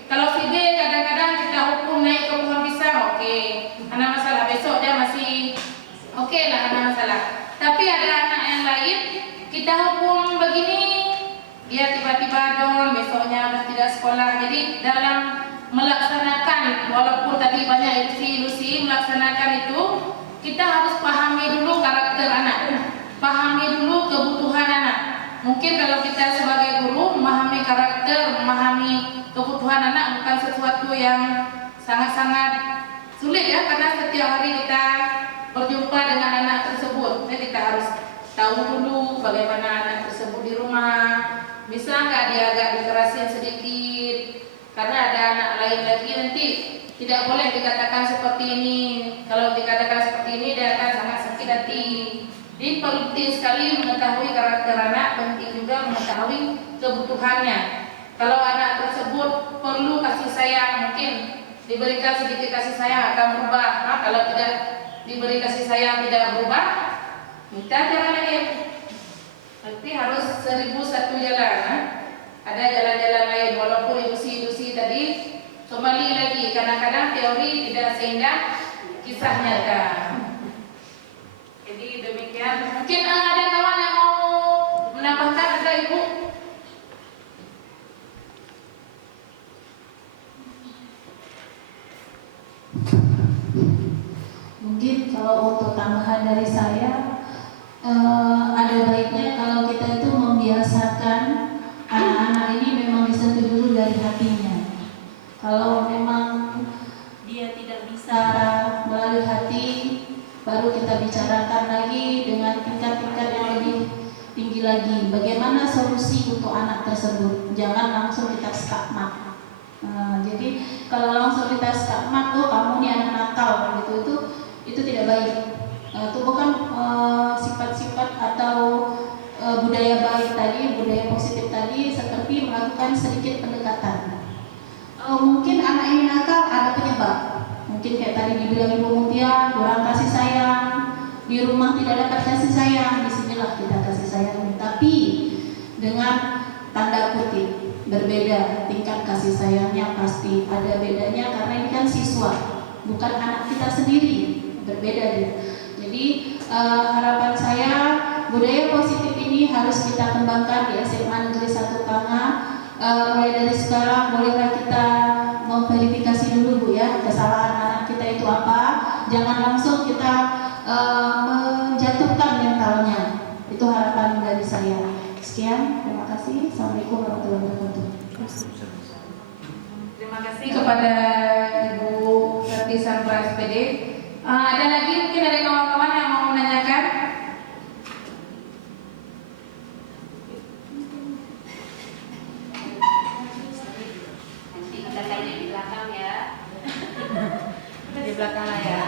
Kalau si B kadang-kadang kita hukum naik ke pohon pisang, oke, ada masalah. Besok dia masih oke lah, ada masalah. Tapi ada anak yang lain, kita hukum begini, dia tiba-tiba down, besoknya sudah tidak sekolah. Jadi dalam melaksanakan, walaupun tadi banyak ilusi-ilusi, melaksanakan itu kita harus pahami dulu karakter anak, pahami dulu kebutuhan anak. Mungkin kalau kita sebagai guru memahami karakter, memahami kebutuhan anak bukan sesuatu yang sangat-sangat sulit ya, karena setiap hari kita berjumpa dengan anak tersebut. Jadi kita harus tahu dulu bagaimana anak tersebut di rumah. Bisa nggak dia agak dikerasin sedikit? Karena ada anak lain lagi nanti tidak boleh dikatakan seperti ini. Kalau dikatakan seperti ini dia akan sangat sakit hati. Jadi penting sekali mengetahui karakter anak, penting juga mengetahui kebutuhannya. Kalau anak tersebut perlu kasih sayang, mungkin diberikan sedikit kasih sayang akan berubah. Kalau tidak diberi kasih sayang tidak berubah, minta jalan lain. Nanti harus 1001 jalan. Ada jalan-jalan lain, walaupun ilusi-ilusi tadi. Kembali lagi, kadang-kadang teori tidak seindah kisah nyata. Jadi demikian. Mungkin ada kawan yang mau menambahkan. Ibu. Mungkin kalau untuk tambahan dari saya, ada baiknya kalau kita itu membiasakan anak-anak ini memang disentuh dulu dari hatinya. Kalau memang dia tidak bisa melalui hati, baru kita bicarakan lagi dengan tingkat-tingkat yang lebih tinggi lagi. Bagaimana solusi untuk anak tersebut? Jangan langsung kita skakmat. Jadi kalau langsung kita skakmat, oh kamu nih anak nakal, itu tidak baik. Itu bukan sifat-sifat atau budaya baik tadi, budaya positif tadi, seperti melakukan sedikit pendekatan. Mungkin anak ini nakal ada penyebab. Mungkin kayak tadi dibilang Ibu Mutia, kurang kasih sayang, di rumah tidak dapat kasih sayang, disinilah kita kasih sayang. Tapi dengan tanda kutip berbeda, tingkat kasih sayangnya pasti ada bedanya karena ini kan siswa, bukan anak kita sendiri, berbeda dia. Jadi harapan saya budaya positif ini harus kita kembangkan di SMA Negeri 1 Panga. Mulai dari sekarang bolehlah kita memverifikasi dulu Bu ya, kesalahan anak kita itu apa. Jangan langsung kita menjatuhkan mentalnya. Itu harapan dari saya. Sekian, terima kasih. Assalamualaikum warahmatullahi wabarakatuh. Terima kasih kepada Ibu Ferti Sandra SPD. Ada lagi mungkin dari kawan-kawan yang mau menanyakan? Nanti kita tanya di belakang ya. Di belakang ya.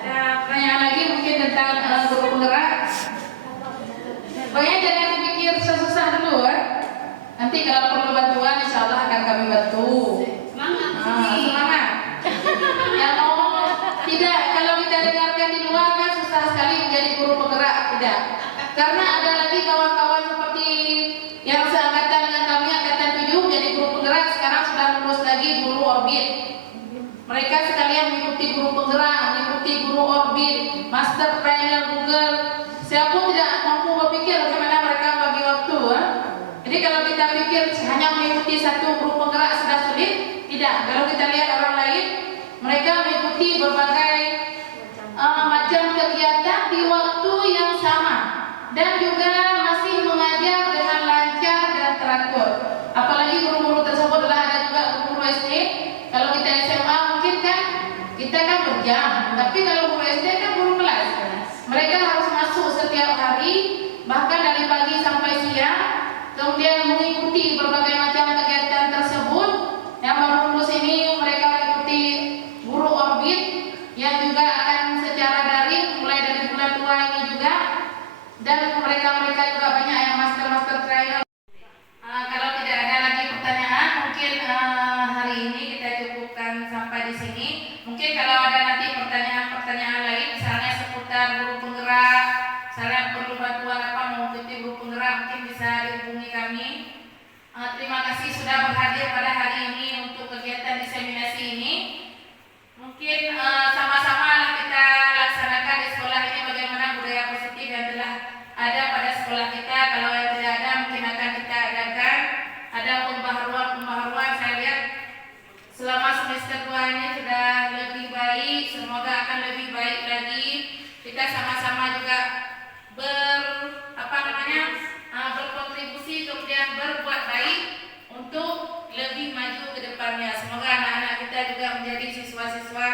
Ada pertanyaan lagi mungkin tentang guru penggerak? Pokoknya jangan dipikir susah-susah dulu ya. Nanti kalau perlu bantuan insya Allah akan kami bantu. Semangat. Semangat. Yang mau tidak, kalau kita dengarkan di luar kan susah sekali menjadi guru penggerak, tidak. Karena ada lagi kawan-kawan seperti yang seangkatan dengan kami angkatan 7 jadi guru penggerak, sekarang sudah lulus lagi guru orbit. Mereka sekalian mengikuti guru penggerak, mengikuti guru orbit, master trainer Google. Saya pun tidak mampu berpikir bagaimana mereka bagi waktu. Jadi kalau kita pikir hanya mengikuti satu guru penggerak sudah sulit, tidak. Kalau kita lihat orang lain, mereka mengikuti berbagai macam kegiatan di waktu yang sama dan juga masih mengajar dengan lancar dan teratur. Apalagi guru-guru tersebut adalah ada juga guru SD. Kalau kita SMA mungkin kan kita kan berjam, tapi kalau guru SD kan guru kelas. Mereka harus masuk setiap hari, bahkan dari pagi sampai siang, kemudian mengikuti berbagai macam kegiatan tersebut. Yang baru lulus ini mereka mengikuti guru orbit yang juga akan secara daring mulai dari bulan 2 ini juga, dan mereka juga banyak yang master trainer. Kalau tidak ada lagi pertanyaan, mungkin hari ini kita cukupkan sampai di sini. Mungkin kalau ada nanti pertanyaan lain, misalnya seputar guru penggerak, misalnya perlu bantuan apa mengikuti guru penggerak, mungkin bisa dihubungi kami. Terima kasih sudah berhadir pada hari ini untuk kegiatan diseminasi ini. Mungkin sama-sama kita laksanakan di sekolah ini bagaimana budaya positif yang telah ada pada sekolah kita. Kalau yang tidak ada mungkin akan kita adakan. Ada pembaharuan saya lihat selama semester 2 ini sudah lebih baik. Semoga akan lebih baik lagi. Kita sama-sama juga berkontribusi kemudian berbuat baik untuk lebih maju ke depannya. Semoga anak-anak kita juga menjadi siswa-siswa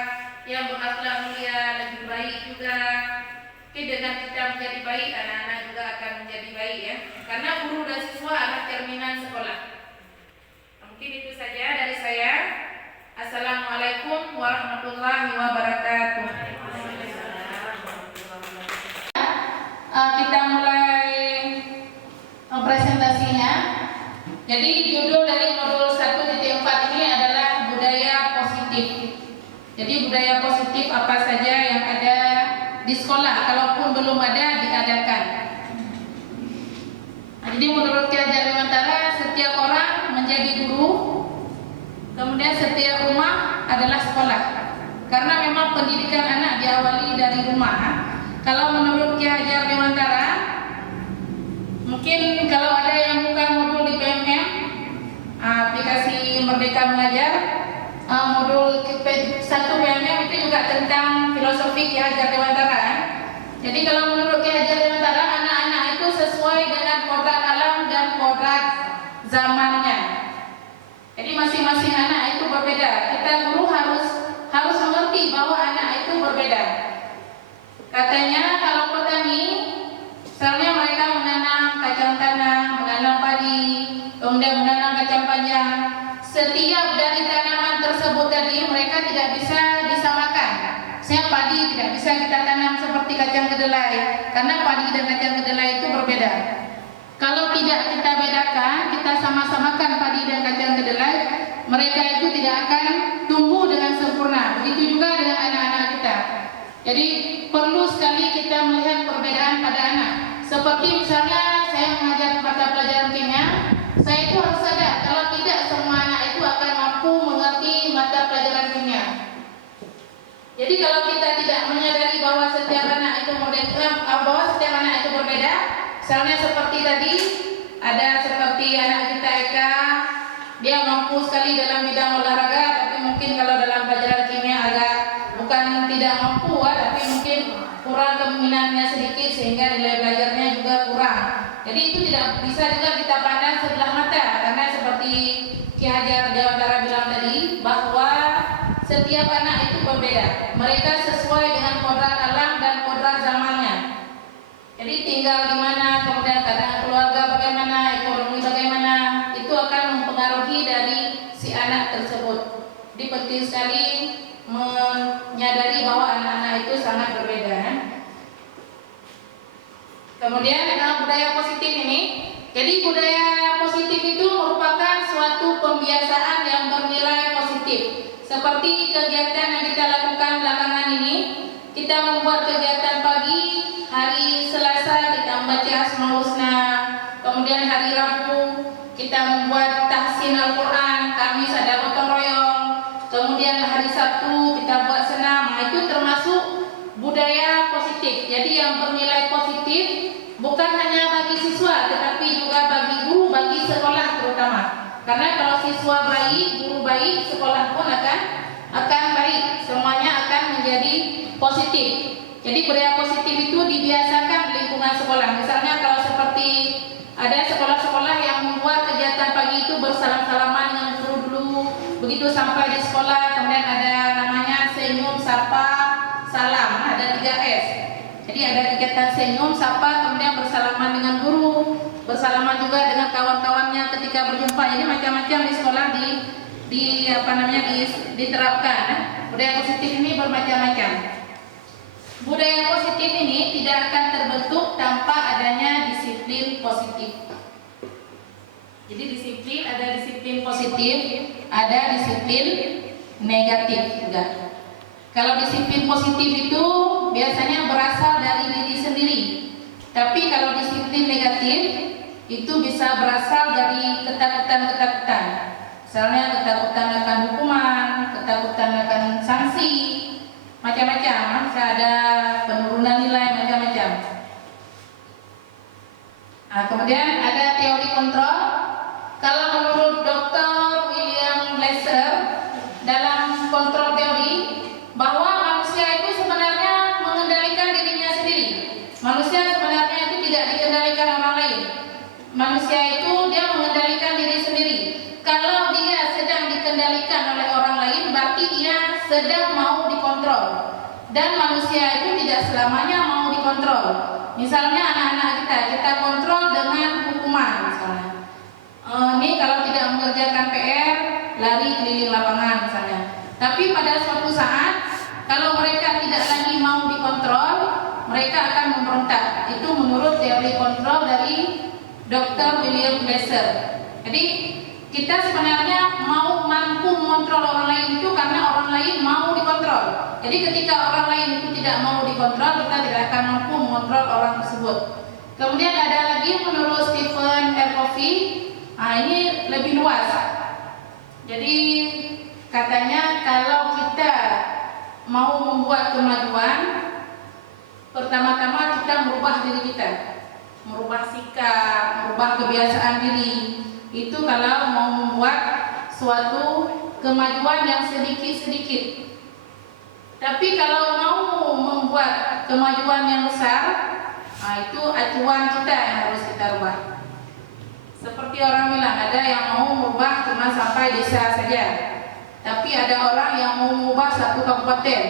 yang berakhlak mulia, lebih baik juga. Dengan kita menjadi baik, anak-anak juga akan menjadi baik ya. Karena guru dan siswa adalah cerminan sekolah. Mungkin itu saja dari saya. Assalamualaikum warahmatullahi wabarakatuh. Kita mulai presentasinya. Jadi judul dari modul 1.4 ini adalah budaya positif. Jadi budaya positif apa saja yang ada di sekolah, kalaupun belum ada diadakan. Jadi menurut Ki Hajar Dewantara, setiap orang menjadi guru, kemudian setiap rumah adalah sekolah. Karena memang pendidikan anak diawali dari rumah. Kalau menurut Ki Ki Hajar Dewantara, mungkin kalau ada yang buka modul di PMM, aplikasi Merdeka Mengajar, modul 1 PMM itu juga tentang filosofi Ki Hajar Dewantara. Jadi kalau menurut Ki Hajar Dewantara, anak-anak itu sesuai dengan kodrat alam dan kodrat zamannya. Jadi masing-masing anak itu berbeda. Kita guru harus mengerti bahwa anak itu berbeda. Katanya kalau petani, misalnya mereka menanam kacang tanah, menanam padi, kemudian menanam kacang panjang. Setiap dari tanaman tersebut tadi mereka tidak bisa disamakan. Misalnya padi tidak bisa kita tanam seperti kacang kedelai, karena padi dan kacang kedelai itu berbeda. Kalau tidak kita bedakan, kita sama-samakan padi dan kacang kedelai, mereka itu tidak akan tumbuh dengan sempurna. Begitu juga dengan anak-anak kita. Jadi perlu sekali kita melihat perbedaan pada anak. Seperti misalnya saya mengajar mata pelajaran kimia, saya itu harus sadar kalau tidak semua anak itu akan mampu mengerti mata pelajaran kimia. Jadi kalau kita tidak menyadari bahwa setiap anak itu berbeda, misalnya seperti tadi ada seperti anak kita Eka, dia mampu sekali dalam bidang olahraga, tapi mungkin kalau dalam pelajaran kimia agak bukan tidak mampu, tapi mungkin kurang keminatnya sedikit sehingga nilai belajarnya juga kurang. Jadi itu tidak bisa juga kita pandang sebelah mata, karena seperti Ki Hajar Dewantara bilang tadi bahwa setiap anak itu berbeda. Mereka sesuai dengan kodrat alam dan kodrat zamannya. Jadi tinggal di mana, kemudian keadaan keluarga bagaimana, ekonomi bagaimana, itu akan mempengaruhi dari si anak tersebut. Jadi penting sekali menyadari bahwa anak-anak itu sangat berbeda. Kemudian budaya positif ini, jadi budaya positif itu merupakan suatu pembiasaan yang bernilai positif. Seperti kegiatan yang kita lakukan belakangan ini, kita membuat kegiatan pagi, hari Selasa kita membaca Asmaul Husna, kemudian hari Rabu kita membuat tahsin Al-Quran, Kamis ada gotong royong, kemudian hari Sabtu kita buat senam. Nah, itu termasuk budaya positif. Jadi yang bernilai positif bukan hanya bagi siswa, tetapi juga bagi guru, bagi sekolah terutama. Karena kalau siswa baik, guru baik, sekolah pun akan baik. Semuanya akan menjadi positif. Jadi budaya positif itu dibiasakan di lingkungan sekolah. Misalnya kalau seperti ada sekolah-sekolah yang membuat kegiatan pagi itu bersalam-salaman dengan guru dulu. Begitu sampai di sekolah, kemudian ada namanya senyum, sapa, salam. Ada 3S. Jadi ada kegiatan senyum, sapa, kemudian bersalaman dengan guru, bersalaman juga dengan kawan-kawannya ketika berjumpa. Jadi macam-macam di sekolah diterapkan. Budaya positif ini bermacam-macam. Budaya positif ini tidak akan terbentuk tanpa adanya disiplin positif. Jadi ada disiplin positif, ada disiplin negatif juga. Kalau disiplin positif itu biasanya berasal dari diri sendiri. Tapi kalau disiplin negatif itu bisa berasal dari ketakutan-ketakutan. Misalnya ketakutan akan hukuman, ketakutan akan sanksi, macam-macam. Bisa ada penurunan nilai, macam-macam. Nah, kemudian ada teori kontrol. Kalau menurut Dr. William Glasser dalam kontrol teori, bahwa manusia itu sebenarnya mengendalikan dirinya sendiri. Manusia sebenarnya itu tidak dikendalikan orang lain. Manusia itu dia mengendalikan diri sendiri. Kalau dia sedang dikendalikan oleh orang lain, berarti ia sedang mau dikontrol. Dan manusia itu tidak selamanya mau dikontrol. Misalnya anak-anak kita kontrol dengan hukuman misalnya. Ini kalau tidak mengerjakan PR, lari keliling lapangan misalnya. Tapi pada suatu saat, kalau mereka tidak lagi mau dikontrol, mereka akan memberontak. Itu menurut teori kontrol dari Dr. William Glasser. Jadi kita sebenarnya mau mampu mengontrol orang lain itu karena orang lain mau dikontrol. Jadi ketika orang lain itu tidak mau dikontrol, kita tidak akan mampu mengontrol orang tersebut. Kemudian ada lagi menurut Stephen R. Covey, ini lebih luas. Jadi katanya kalau kita mau membuat kemajuan, pertama-tama kita merubah diri kita, merubah sikap, merubah kebiasaan diri. Itu kalau mau membuat suatu kemajuan yang sedikit-sedikit. Tapi kalau mau membuat kemajuan yang besar, itu acuan kita yang harus kita rubah. Seperti orang bilang, ada yang mau merubah cuma sampai desa saja, tapi ada orang yang mau mengubah satu kabupaten,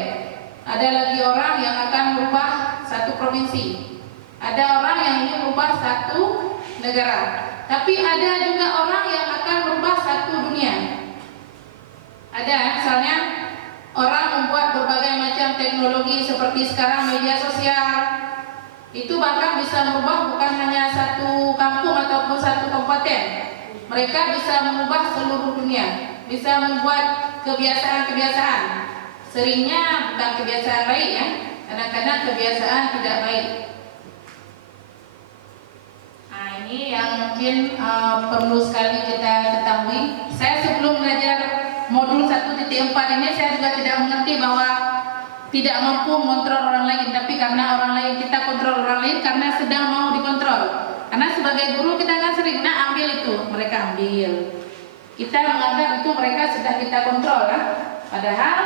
ada lagi orang yang akan merubah satu provinsi, ada orang yang ingin merubah satu negara, tapi ada juga orang yang akan merubah satu dunia. Ada misalnya orang membuat berbagai macam teknologi seperti sekarang media sosial, itu bahkan bisa merubah bukan hanya satu kampung ataupun satu kabupaten. Mereka bisa mengubah seluruh dunia, bisa membuat kebiasaan-kebiasaan. Seringnya bukan kebiasaan baik ya, kadang-kadang kebiasaan tidak baik. Nah, ini yang mungkin perlu sekali kita ketahui. Saya sebelum belajar modul 1.4 ini saya juga tidak mengerti bahwa tidak mampu mengontrol orang lain, tapi karena orang lain kita kontrol orang lain karena sedang mau dikontrol. Karena sebagai guru kita kan sering ambil itu, mereka ambil. Kita menganggap itu mereka sedang kita kontrol kan? Padahal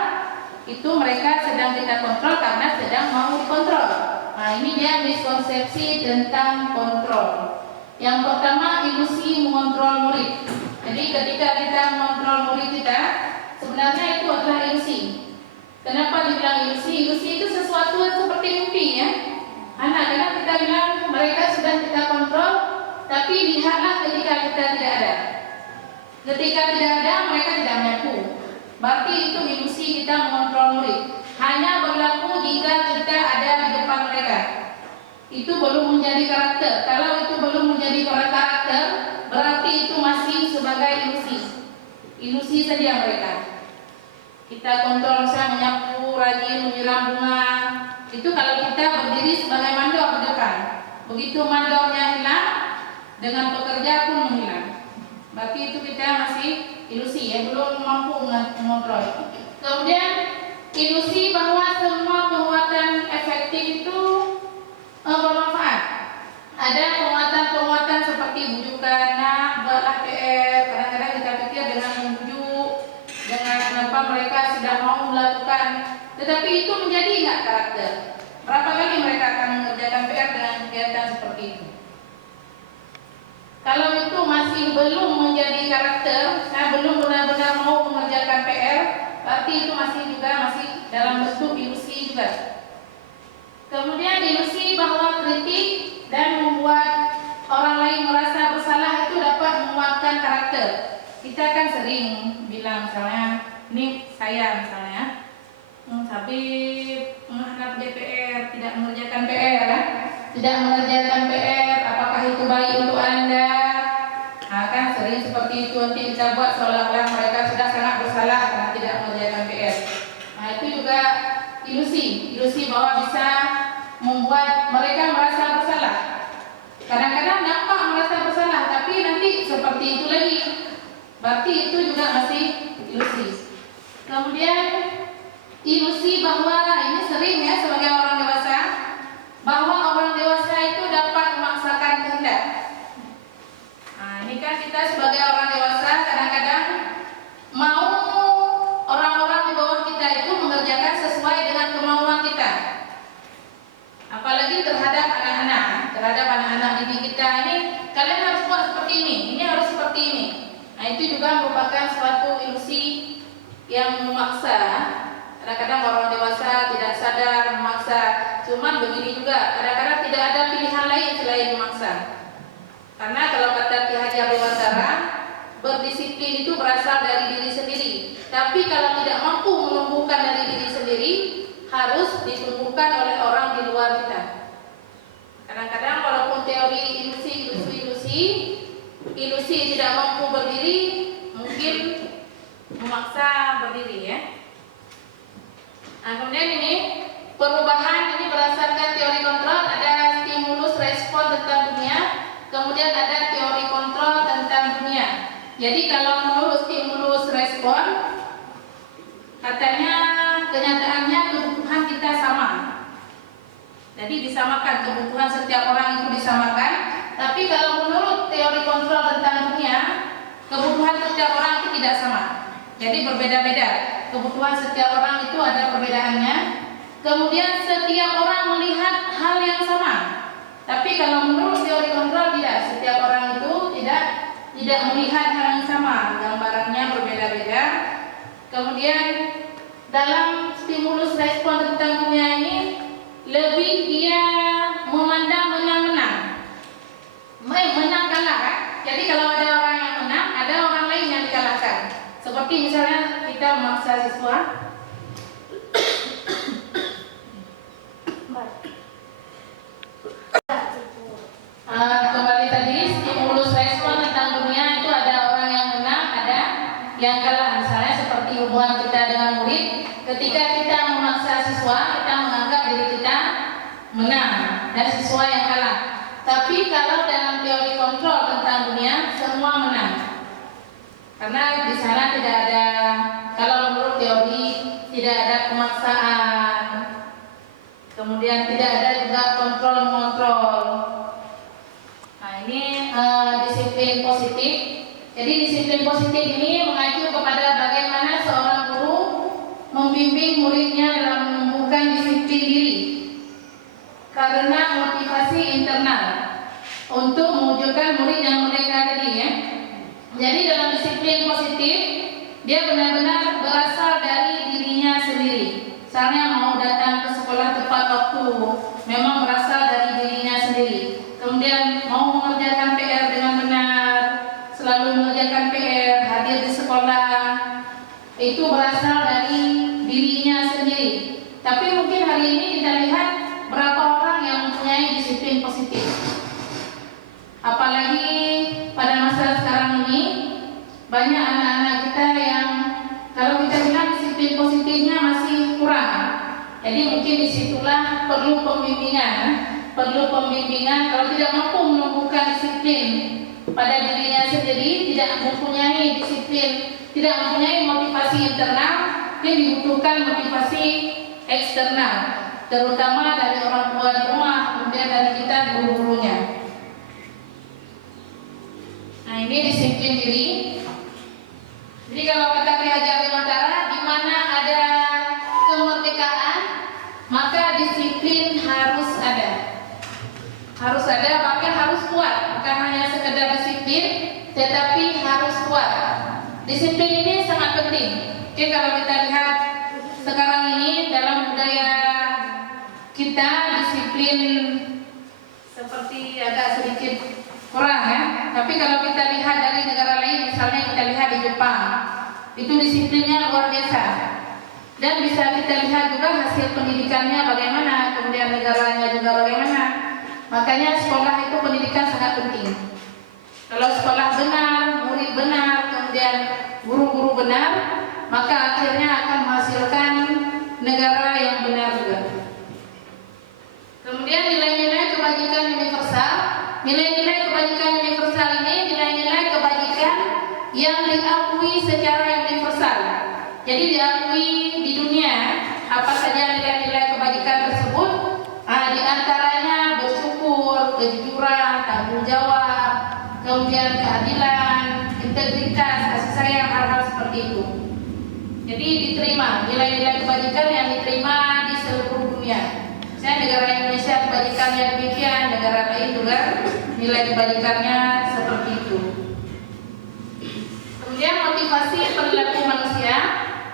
itu mereka sedang kita kontrol karena sedang mau dikontrol. Nah, ini dia miskonsepsi tentang kontrol. Yang pertama, ilusi mengontrol murid. Jadi ketika kita mengontrol murid kita, sebenarnya itu adalah ilusi. Kenapa dibilang ilusi? Ilusi itu sesuatu yang seperti mimpi ya. Kadang kita bilang mereka sedang kita kontrol, tapi lihatlah ketika kita tidak ada. Ketika tidak ada, mereka tidak mampu. Berarti itu ilusi kita mengontrol murid. Hanya berlaku jika kita ada di depan mereka. Itu belum menjadi karakter. Kalau itu belum menjadi karakter, berarti itu masih sebagai ilusi. Ilusi saja mereka. Kita kontrol misalnya menyapu, rajin menyiram bunga. Itu kalau kita berdiri sebagai mandor di depan. Begitu mandornya hilang, dengan pekerja pun menghilang. Berarti itu kita masih ilusi ya, belum mampu mengontrol. Kemudian ilusi bahwa semua penguatan efektif itu bermanfaat. Ada penguatan-penguatan seperti bujukan, buatlah PR. Kadang-kadang kita pikir dengan membujuk, dengan apa mereka sudah mau melakukan, tetapi itu menjadi enggak karakter. Berapa kali mereka akan mengerjakan PR dengan kegiatan seperti itu? Kalau itu masih belum menjadi karakter, belum benar-benar mau mengerjakan PR, berarti itu masih dalam bentuk ilusi juga. Kemudian ilusi bahwa kritik dan membuat orang lain merasa bersalah itu dapat menguatkan karakter. Kita kan sering bilang misalnya, ini saya misalnya, Habib menghadap DPR, tidak mengerjakan PR, tidak mengerjakan PR, apakah itu baik untuk Anda? Nah, kan sering seperti itu, nanti kita buat seolah-olah mereka sudah sangat bersalah karena tidak mengerjakan PR. Nah, itu juga ilusi bahwa bisa membuat mereka merasa bersalah. Kadang-kadang nampak merasa bersalah, tapi nanti seperti itu lagi. Berarti itu juga masih ilusi. Kemudian ilusi bahwa ini sering ya sebagai orang dewasa, bahwa orang dewasa itu dapat memaksakan kehendak. Nah, ini kan kita sebagai orang dewasa kadang-kadang mau orang-orang di bawah kita itu mengerjakan sesuai dengan kemauan kita. Apalagi terhadap anak-anak didik kita, ini kalian harus buat seperti ini harus seperti ini. Nah, itu juga merupakan suatu ilusi yang memaksa. Kadang-kadang orang dewasa tidak sadar memaksa. Cuman begini juga, kadang-kadang tidak ada pilihan lain selain memaksa. Karena kalau kata Ki Haji Abdul Basara, berdisiplin itu berasal dari diri sendiri. Tapi kalau tidak mampu menumbuhkan dari diri sendiri, harus ditumbuhkan oleh orang di luar kita. Kadang-kadang walaupun teori ilusi tidak mampu berdiri, mungkin memaksa berdiri ya. Nah, kemudian ini perubahan ini berdasarkan teori kontrol, ada stimulus respon tentang dunia, kemudian ada teori kontrol tentang dunia. Jadi kalau menurut stimulus respon, katanya kenyataannya kebutuhan kita sama. Jadi disamakan kebutuhan setiap orang itu disamakan. Tapi kalau menurut teori kontrol tentang dunia, kebutuhan setiap orang itu tidak sama. Jadi berbeda-beda. Kebutuhan setiap orang itu ada perbedaannya. Kemudian setiap orang melihat hal yang sama. Tapi kalau menurut teori kontrol tidak, setiap orang itu tidak melihat hal yang sama, gambarannya berbeda-beda. Kemudian dalam stimulus respon tentang dunia ini lebih dia memandang menang-menang, menang kalah kan? Jadi kalau ada orang yang menang, ada orang lain yang dikalahkan. Seperti misalnya kita memaksa siswa kembali tadi, stimulus respon tentang dunia itu ada orang yang menang, ada yang kalah. Misalnya seperti hubungan kita dengan murid, ketika kita memaksa siswa, kita menganggap diri kita menang dan siswa yang kalah. Tapi kalau dalam teori kontrol tentang dunia, semua menang. Karena di sana tidak ada, kalau menurut teori tidak ada pemaksaan, kemudian tidak ada juga kontrol-mengontrol. Nah ini disiplin positif. Jadi disiplin positif ini mengacu kepada bagaimana seorang guru membimbing muridnya dalam menumbuhkan disiplin diri karena motivasi internal untuk mewujudkan murid yang merdeka tadi ya. Jadi dalam disiplin positif dia benar-benar berasal dari dirinya sendiri. Misalnya mau datang ke sekolah tepat waktu, memang berasal dari dirinya sendiri. Kemudian mau mengerjakan PR dengan benar, selalu mengerjakan PR, hadir di sekolah, itu berasal dari dirinya sendiri. Tapi mungkin hari ini kita lihat berapa orang yang mempunyai disiplin positif. Apalagi pada masa sekarang ini banyak anak-anak kita yang kalau kita bilang disiplin positifnya masih kurang. Jadi mungkin disitulah perlu pembimbingan. Kalau tidak mampu menumbuhkan disiplin pada dirinya sendiri, tidak mempunyai disiplin, tidak mempunyai motivasi internal, dia dibutuhkan motivasi eksternal, terutama dari orang tua di rumah, kemudian dari kita guru-gurunya. Nah ini disiplin diri. Jadi kalau kata Ki Hajar Dewantara, di mana ada kemerdekaan, maka disiplin harus ada. Bahkan harus kuat, bukan hanya sekedar disiplin, tetapi harus kuat. Disiplin ini sangat penting. Oke, kalau kita lihat sekarang ini dalam budaya kita, disiplin seperti agak sedikit kurang ya. Tapi kalau kita lihat dari negara lain, misalnya kita lihat di Jepang, itu disiplinnya luar biasa. Dan bisa kita lihat juga hasil pendidikannya bagaimana, kemudian negaranya juga bagaimana. Makanya sekolah itu pendidikan sangat penting. Kalau sekolah benar, murid benar, kemudian guru-guru benar, maka akhirnya akan menghasilkan negara yang benar juga. Kemudian nilai-nilai kebajikan universal. Nilai-nilai kebajikan universal ini nilai-nilai kebajikan yang diakui secara universal. Jadi diakui di dunia apa saja nilai-nilai kebajikan tersebut. Di antaranya bersyukur, kejujuran, tanggung jawab, kemudian keadilan, integritas, kasih sayang, hal-hal seperti itu. Jadi diterima nilai-nilai kebajikan yang diterima di seluruh dunia. Misalnya negara Indonesia kebajikannya demikian, negara lain juga nilai kebajikannya seperti itu. Kemudian motivasi perilaku manusia,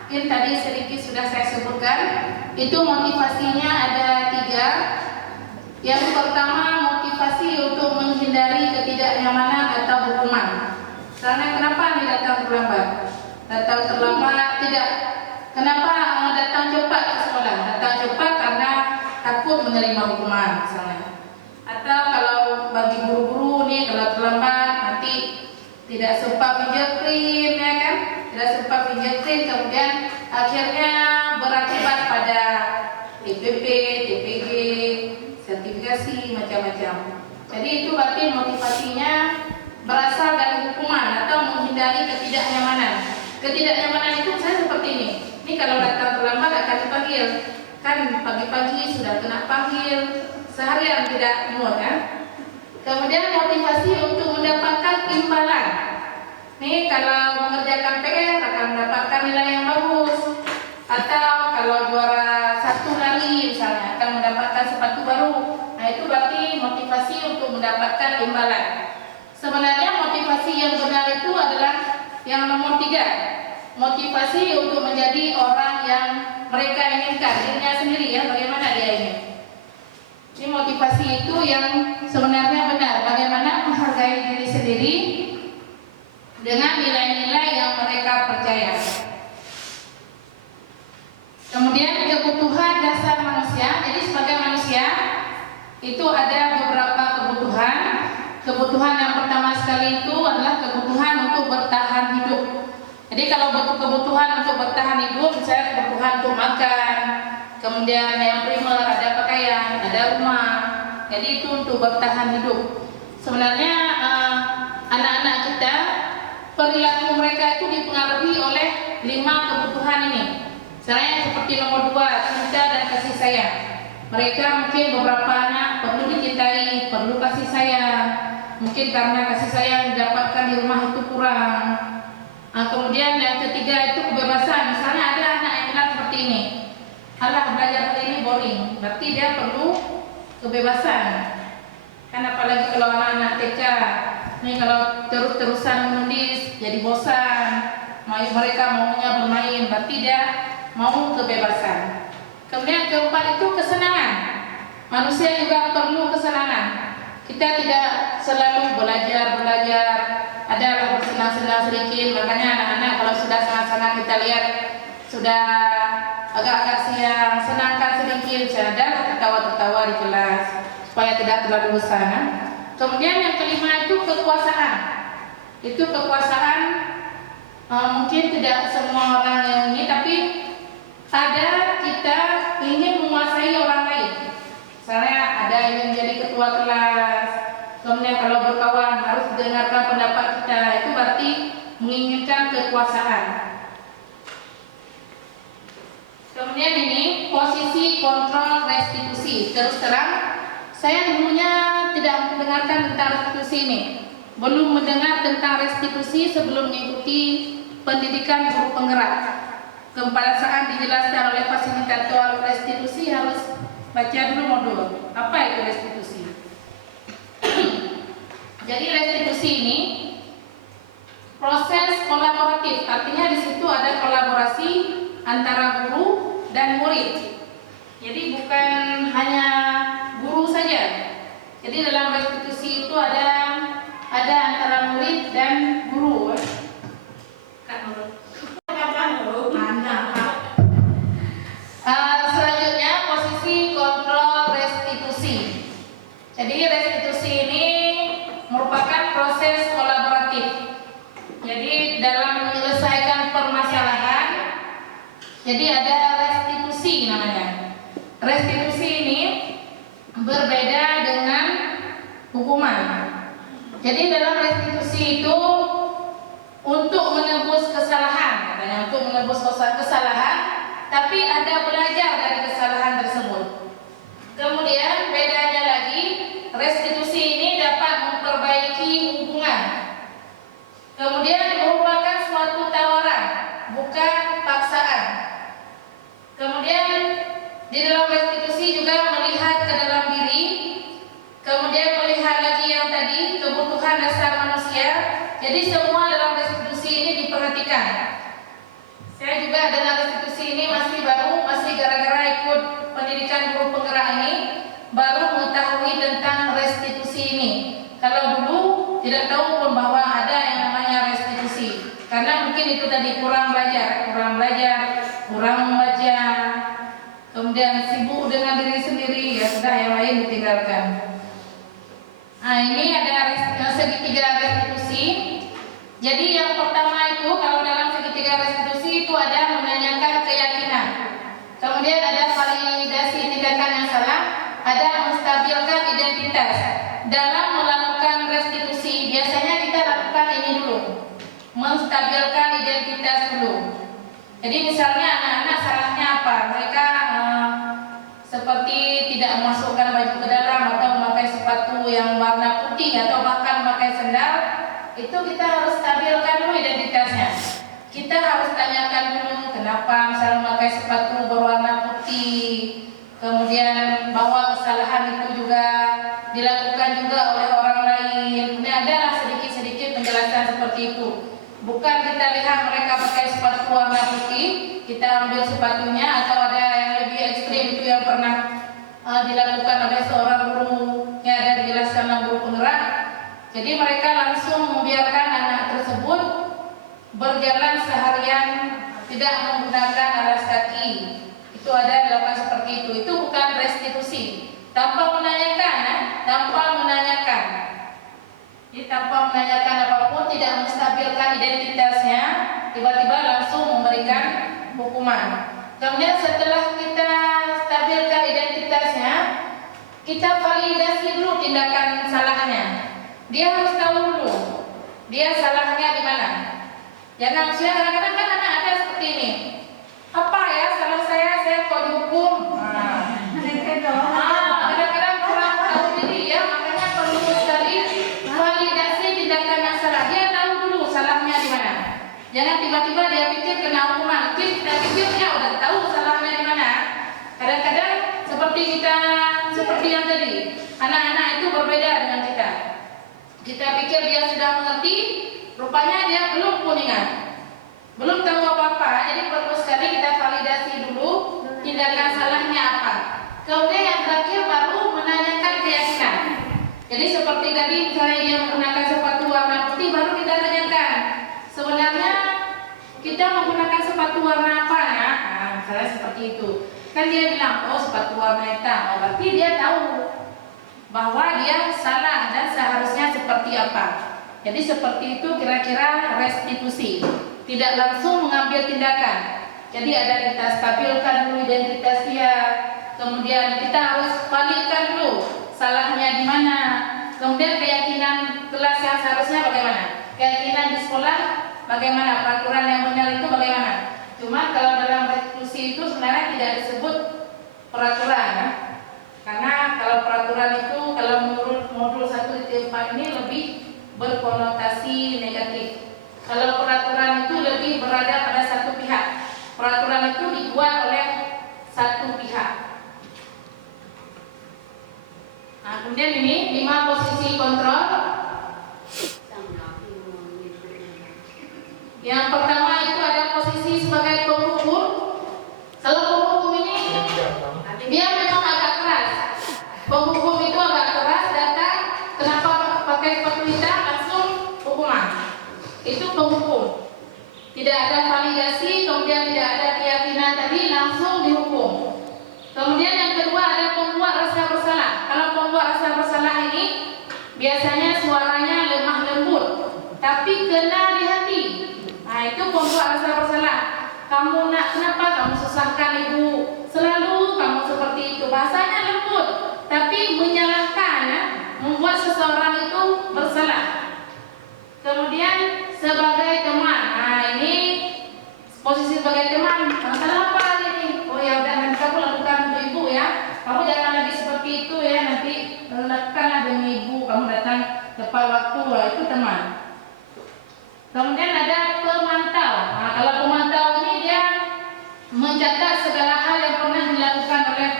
mungkin tadi sedikit sudah saya sebutkan. Itu motivasinya ada 3. Yang pertama, motivasi untuk menghindari ketidaknyamanan atau hukuman. Karena kenapa nih datang terlambat? Datang terlambat tidak. Kenapa datang cepat ke sekolah? Datang cepat karena takut menerima hukuman misalnya. Atau kalau bagi guru-guru nih kalau terlambat nanti tidak sempat fingerprint ya kan? Tidak sempat fingerprint, kemudian akhirnya berakibat pada DPP, DPG, sertifikasi macam-macam. Jadi itu berarti motivasinya berasal dari hukuman atau menghindari ketidaknyamanan. Ketidaknyamanan itu saya seperti ini. Ini kalau datang terlambat akan dipanggil. Kan pagi-pagi sudah kena panggil, seharian tidak mood kan. Kemudian motivasi untuk mendapatkan imbalan. Nih kalau mengerjakan PR akan mendapatkan nilai yang bagus. Atau kalau juara 1 lagi misalnya akan mendapatkan sepatu baru. Nah itu berarti motivasi untuk mendapatkan imbalan. Sebenarnya motivasi yang benar itu adalah yang nomor 3. Motivasi untuk menjadi orang yang mereka inginkan, dirinya sendiri ya, bagaimana dia ingin. Ini motivasi itu yang sebenarnya benar, bagaimana menghargai diri sendiri dengan nilai-nilai yang mereka percaya. Kemudian kebutuhan dasar manusia. Jadi sebagai manusia itu ada beberapa kebutuhan. Kebutuhan yang pertama sekali itu adalah kebutuhan untuk bertahan hidup. Jadi kalau kebutuhan untuk bertahan hidup, misalnya kebutuhan untuk makan, kemudian yang primer ada pakaian, ada rumah. Jadi itu untuk bertahan hidup. Sebenarnya anak-anak kita perilaku mereka itu dipengaruhi oleh 5 kebutuhan ini. Misalnya seperti nomor 2, cinta dan kasih sayang. Mereka mungkin beberapa anak perlu dicintai, perlu kasih sayang. Mungkin karena kasih sayang didapatkan di rumah itu kurang. Kemudian yang ketiga itu kebebasan. Misalnya ada anak yang bilang seperti ini, alah belajar hari ini boring, berarti dia perlu kebebasan. Kan apalagi kalau anak-anak TK, nih kalau terus-terusan menulis jadi bosan. Mereka maunya bermain, berarti dia mau kebebasan. Kemudian keempat itu kesenangan. Manusia juga perlu kesenangan. Kita tidak selalu belajar, adalah bersenang-senang sedikit. Makanya anak-anak kalau sudah senang-senang kita lihat sudah agak-agak siang, senangkan sedikit, ada tertawa-tertawa di kelas supaya tidak terlalu bosan. Kemudian yang kelima itu kekuasaan. Itu kekuasaan mungkin tidak semua orang yang ini, tapi ada kita ingin menguasai orang lain. Misalnya ada yang menjadi ketua kelas, kemudian kalau berkawan harus dengarkan pendapat kita, itu berarti menginginkan kekuasaan. Kemudian ini posisi kontrol restitusi. Terus terang, saya dulunya tidak mendengarkan tentang restitusi ini. Belum mendengar tentang restitusi sebelum mengikuti pendidikan guru penggerak. Pada saat dijelaskan oleh fasilitator restitusi harus baca dulu modul. Apa itu restitusi? Jadi restitusi ini proses kolaboratif, artinya di situ ada kolaborasi antara guru dan murid. Jadi bukan hanya guru saja. Jadi dalam restitusi itu ada antara murid dan guru. Selanjutnya posisi kontrol restitusi. Jadi restitusi ini merupakan proses kolaboratif. Jadi dalam menyelesaikan permasalahan, jadi ada restitusi namanya. Restitusi ini berbeda dengan hukuman. Jadi dalam restitusi itu untuk menebus kesalahan, katanya untuk menebus kesalahan, tapi ada belajar dari kesalahan tersebut. Kemudian bedanya lagi, restitusi ini dapat memperbaiki hubungan. Kemudian merupakan suatu tawaran, bukan paksaan. Kemudian di dalam restitusi juga melihat ke dalam diri. Kemudian melihat lagi yang tadi kebutuhan dasar manusia. Jadi semua dalam restitusi ini diperhatikan. Saya juga dalam restitusi ini masih baru, masih gara-gara ikut pendidikan guru penggerak ini, baru mengetahui tentang restitusi ini. Kalau dulu tidak tahu pun bahwa ada yang namanya restitusi. Karena mungkin itu tadi kurang belajar, kurang membaca, kemudian sibuk dengan diri sendiri, ya sudah yang lain ditinggalkan. Nah ini ada segitiga restitusi. Jadi yang pertama itu kalau dalam segitiga restitusi itu ada menanyakan keyakinan. Kemudian ada validasi tindakan yang salah, ada menstabilkan identitas. Dalam melakukan restitusi biasanya kita lakukan ini dulu, menstabilkan identitas dulu. Jadi misalnya anak-anak salahnya apa? Mereka seperti tidak memasukkan baju ke dalam, yang warna putih atau bahkan pakai sendal, itu kita harus stabilkan dulu identitasnya. Kita harus tanyakan dulu kenapa misalnya memakai sepatu berwarna putih, kemudian bahwa kesalahan itu juga dilakukan juga oleh orang lain. Ini adalah sedikit-sedikit penjelasan seperti itu. Bukan kita lihat mereka pakai sepatu warna putih, kita ambil sepatunya, atau ada yang lebih ekstrim itu yang pernah dilakukan oleh seorang guru yang ada dijelaskan dalam guru penggerak. Jadi mereka langsung membiarkan anak tersebut berjalan seharian tidak menggunakan alas kaki. Itu ada dilakukan seperti itu. Itu bukan restitusi. Tanpa menanyakan, Jadi tanpa menanyakan apapun, tidak menstabilkan identitasnya, tiba-tiba langsung memberikan hukuman. Kemudian setelah kita stabilkan identitasnya, kita validasi dulu tindakan salahnya. Dia harus tahu dulu dia salahnya di mana. Jangan misalnya kadang-kadang kan anak ada seperti ini. Apa ya salah saya kok dihukum? Kadang-kadang kurang tahu diri ya, makanya perlu sekali validasi tindakan yang salah. Dia tahu dulu salahnya di mana. Jangan tiba-tiba dia pikir kena hukuman. Kita pikir dia udah tahu salahnya di mana. Kadang-kadang seperti yang tadi, anak-anak itu berbeda dengan kita. Kita pikir dia sudah mengerti, rupanya dia belum pun ingat, belum tahu apa-apa. Jadi perlu sekali kita validasi dulu tindakan salahnya apa. Kemudian yang terakhir baru menanyakan keyakinan. Jadi seperti tadi misalnya dia menggunakan sepatu warna putih, baru kita tanyakan sebenarnya kita menggunakan sepatu warna apa ya? Nah, misalnya seperti itu. Kan dia bilang, oh sepatu warna hitam. Oh, berarti dia tahu bahwa dia salah dan seharusnya seperti apa. Jadi seperti itu kira-kira restitusi. Tidak langsung mengambil tindakan. Jadi ada kita stabilkan dulu identitas dia. Kemudian kita harus validkan dulu salahnya di mana. Kemudian keyakinan kelas yang seharusnya bagaimana. Keyakinan di sekolah bagaimana. Peraturan yang benar itu bagaimana. Cuma kalau dalam restitusi itu sebenarnya tidak disebut peraturan ya. Karena kalau peraturan itu, kalau menurut modul 1 di 4 ini lebih berkonotasi negatif. Kalau peraturan itu lebih berada pada satu pihak. Peraturan itu dibuat oleh satu pihak. Nah, kemudian ini 5 posisi kontrol. Yang pertama itu ada posisi sebagai penghukum. Kalau penghukum ini dia memang agak keras. Penghukum itu agak keras, datang kenapa pakai sepatu hitam langsung hukuman. Itu penghukum. Tidak ada validasi, kemudian tidak ada keyakinan tadi, langsung dihukum. Kemudian yang kedua ada pembuat rasa bersalah. Kalau pembuat rasa bersalah ini biasanya suaranya lemah lembut, tapi kena di hati. Nah, itu pembuat rasa bersalah. Kamu nak kenapa kamu susahkan ibu? Selalu kamu seperti itu. Bahasanya lembut, tapi menyalahkan ya, membuat seseorang itu bersalah. Kemudian sebagai teman. Nah, ini posisi sebagai teman. Masalah apa lagi nih? Oh ya udah, nanti kamu lakukan untuk ibu ya. Kamu jangan lagi seperti itu ya. Nanti lakukanlah demi ibu. Kamu datang tepat waktu. Wah, itu teman. Kemudian ada pemantau. Nah, kalau pemantau ini dia mencatat segala hal yang pernah dilakukan oleh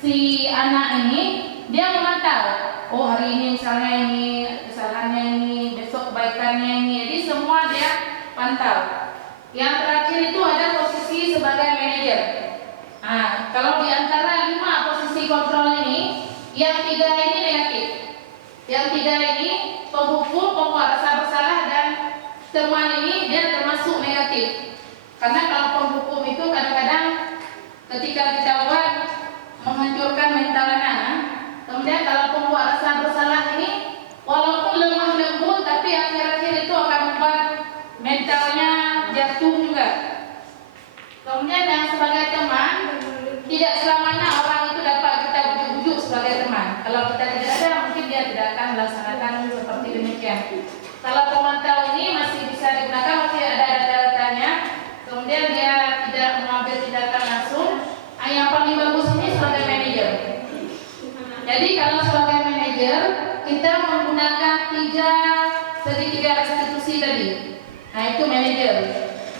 si anak ini. Dia memantau. Oh, hari ini misalnya ini kesalahannya ini, besok kebaikannya ini. Jadi semua dia pantau. Yang terakhir itu ada posisi sebagai manajer. Nah, kalau di antara 5 posisi kontrol ini, yang 3 ini negatif. Yang 3 ini penghukum, pembuat rasa bersalah, dan teman ini dia termasuk negatif. Karena kalau penghukum itu kadang-kadang ketika kita buat menghancurkan mental anak. Kemudian kalau pembuat rasa bersalah ini walaupun lemah lembut, tapi akhir-akhir itu akan membuat mentalnya jatuh juga. Kemudian yang sebagai teman, tidak selamanya orang itu dapat kita bujuk-bujuk sebagai teman. Kalau kita tidak ada, mungkin dia tidak akan melaksanakan seperti demikian. Kalau pemantau ini masih bisa digunakan, masih ada data-datanya. Kemudian dia tidak mengambil tindakan langsung. Yang paling bagus ini sebagai manajer. Jadi kalau sebagai manajer kita menggunakan segitiga restitusi tadi. Nah, itu manajer.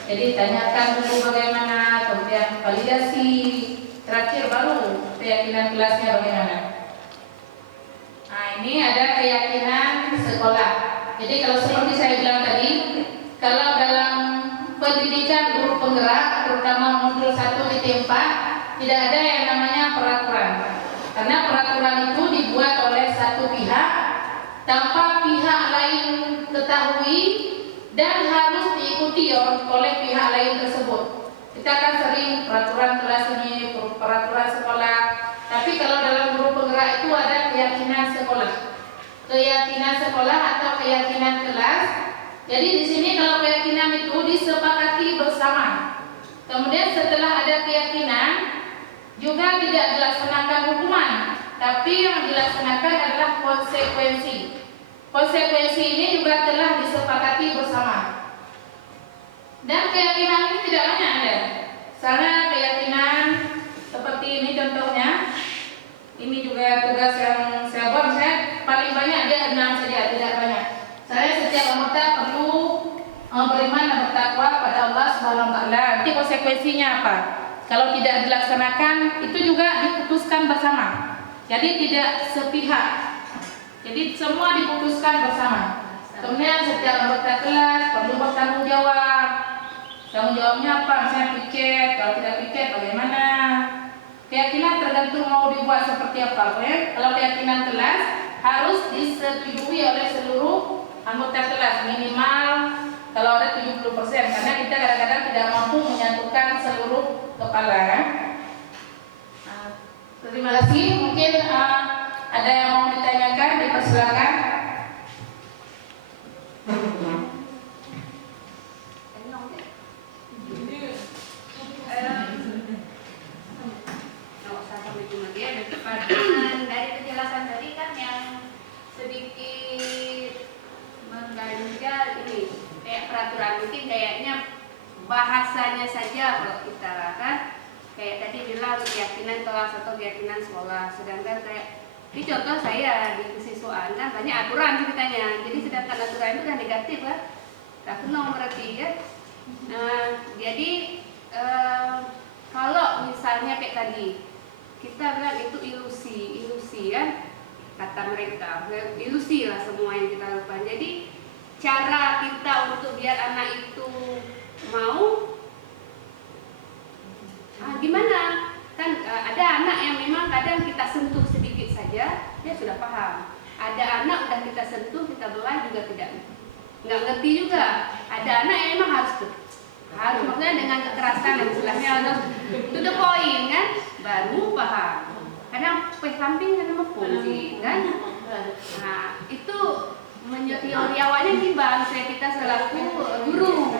Jadi tanyakan dulu bagaimana, kemudian validasi, terakhir baru keyakinan kelasnya bagaimana. Nah, ini ada keyakinan sekolah. Jadi kalau seperti saya bilang tadi, kalau dalam pendidikan guru penggerak, terutama modul 1 ITM 4, tidak ada yang namanya peraturan. Karena peraturan itu dibuat oleh satu pihak tanpa pihak lain ketahui dan harus diikuti oleh pihak lain tersebut. Kita kan sering peraturan kelas ini, peraturan sekolah. Tapi kalau dalam guru penggerak itu ada keyakinan sekolah. Keyakinan sekolah atau keyakinan kelas. Jadi di sini kalau keyakinan itu disepakati bersama. Kemudian setelah ada keyakinan juga tidak dilaksanakan hukuman, tapi yang dilaksanakan adalah konsekuensi. Konsekuensi ini juga telah disepakati bersama. Dan keyakinan ini tidak banyak ada. Misalnya keyakinan seperti ini contohnya. Ini juga tugas yang saya buat. Saya paling banyak ada 6 saja, tidak banyak. Saya setiap anggota perlu beriman dan bertakwa pada Allah Subhanahu wa taala. Nanti konsekuensinya apa? Kalau tidak dilaksanakan, itu juga diputuskan bersama. Jadi tidak sepihak. Jadi semua diputuskan bersama. Kemudian setiap anggota kelas perlu bertanggung jawab. Tanggung jawabnya apa? Misalnya piket, kalau tidak piket bagaimana? Keyakinan tergantung mau dibuat seperti apa. Kalau keyakinan kelas harus disetujui oleh seluruh anggota kelas minimal kalau ada 70%, karena kita kadang-kadang tidak mampu menyatukan seluruh kepala. Terima kasih. Mungkin ada yang mau ditanyakan, dipersilakan. Dari penjelasan tadi kan yang sedikit mengganjal ini kayak peraturan, mungkin kayaknya bahasanya saja kalau kita kan kayak tadi bilang keyakinan kelas atau keyakinan sekolah, sedangkan kayak ini contoh saya di kesiswaan kan banyak aturan ceritanya, jadi sedangkan aturan itu kan negatif kan, tak kenal berarti ya. Jadi kalau misalnya kayak tadi kita bilang itu ilusi kan, kata mereka ilusi lah semua yang kita lakukan. Jadi cara kita untuk biar anak itu mau gimana kan, ada anak yang memang kadang kita sentuh sedikit saja dia sudah paham, ada anak udah kita sentuh kita belah juga nggak ngerti juga, ada anak yang memang harus maksudnya dengan kekerasan dan istilahnya harus to the point kan baru paham. Kadang samping kadang mengkunci kan. Nah itu teori awalnya sih bang, kita selaku guru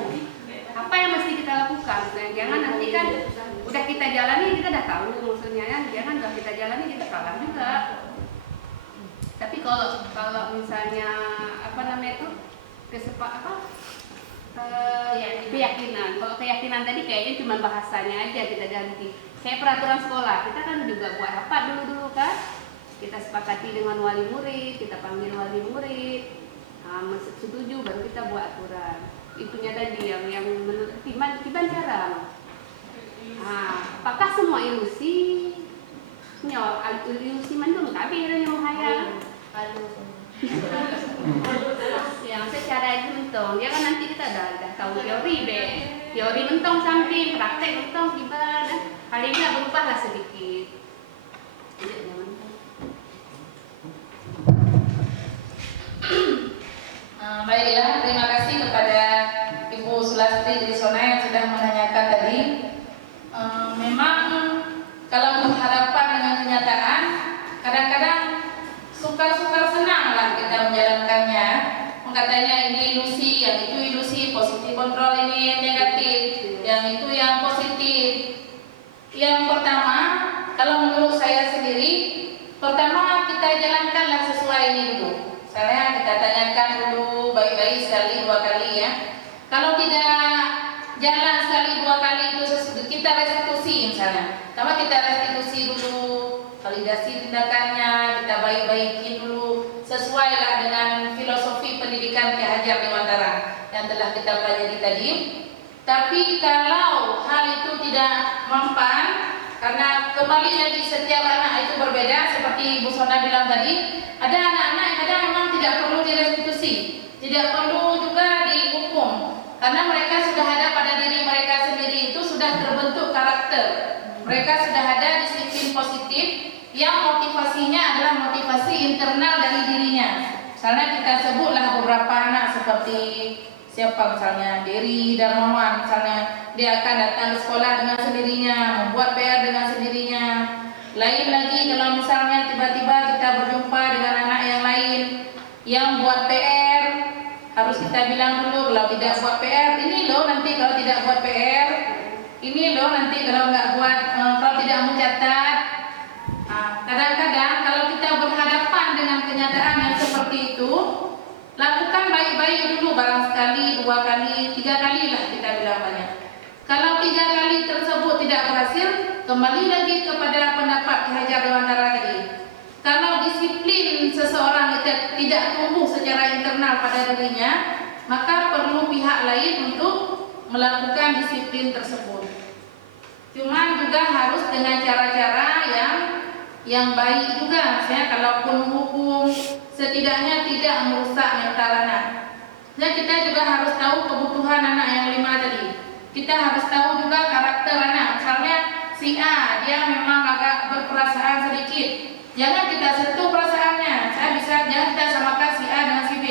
apa yang mesti kita lakukan. Jangan nanti kan udah kita jalani kita udah tahu maksudnya kan, jangan udah kita jalani kita salah juga. Tapi kalau misalnya apa namanya itu keyakinan. Kalau keyakinan tadi kayaknya cuma bahasanya aja kita ganti. Kayak peraturan sekolah, kita kan juga buat rapat dulu kan. Kita sepakati dengan wali murid, kita panggil wali murid, setuju baru kita buat aturan. Itunya tadi yang menurut tiban cara. Apakah semua ilusi? Ilusi mendung tapi yang menghayal. Yang secara itu mentong, ya kan nanti kita dah tahu teori mentong samping, praktek mentong tiba, paling nggak berubahlah sedikit. Baiklah, terima kasih kepada Ibu Sulastri dari Sona yang sudah menanyakan tadi. Memang kalau berhadapan dengan kenyataan, kadang-kadang suka-suka senang lah kita menjalankannya. Katanya ini ilusi, yang itu ilusi, positif kontrol ini negatif, yang itu yang positif. Yang pertama, sesuailah dengan filosofi pendidikan Ki Hajar Dewantara yang telah kita pelajari tadi. Tapi kalau hal itu tidak mempan, karena kembali lagi setiap anak itu berbeda, seperti Bu Sona bilang tadi, ada anak-anak yang kadang memang tidak perlu direstitusi, tidak perlu juga dihukum, karena mereka sudah ada pada diri mereka sendiri, itu sudah terbentuk karakter, mereka sudah ada disiplin positif yang motivasinya adalah motivasi internal dari dirinya. Misalnya kita sebutlah beberapa anak seperti siapa, misalnya Dery Darmawan, misalnya dia akan datang ke sekolah dengan sendirinya, membuat PR dengan sendirinya. Lain lagi kalau misalnya tiba-tiba kita berjumpa dengan anak yang lain yang buat PR, harus kita bilang dulu kalau tidak buat PR, ini loh nanti kalau tidak buat PR, ini loh nanti kalau nggak buat, kalau tidak mencatat. Kadang-kadang kalau kita berhadapan dengan kenyataan yang seperti itu, lakukan baik-baik dulu, barang sekali, 2 kali, 3 kali lah kita bilang banyak. Kalau 3 kali tersebut tidak berhasil, kembali lagi kepada pendapat Ki Hajar Dewantara tadi. Kalau disiplin seseorang tidak tumbuh secara internal pada dirinya, maka perlu pihak lain untuk melakukan disiplin tersebut. Cuman juga harus dengan cara-cara yang baik juga. Misalnya kalaupun hukum, setidaknya tidak merusak mental anak. Dan kita juga harus tahu kebutuhan anak yang 5 tadi. Kita harus tahu juga karakter anak. Misalnya si A, dia memang agak berperasaan sedikit, jangan kita sentuh perasaannya. Jangan kita samakan si A dengan si B.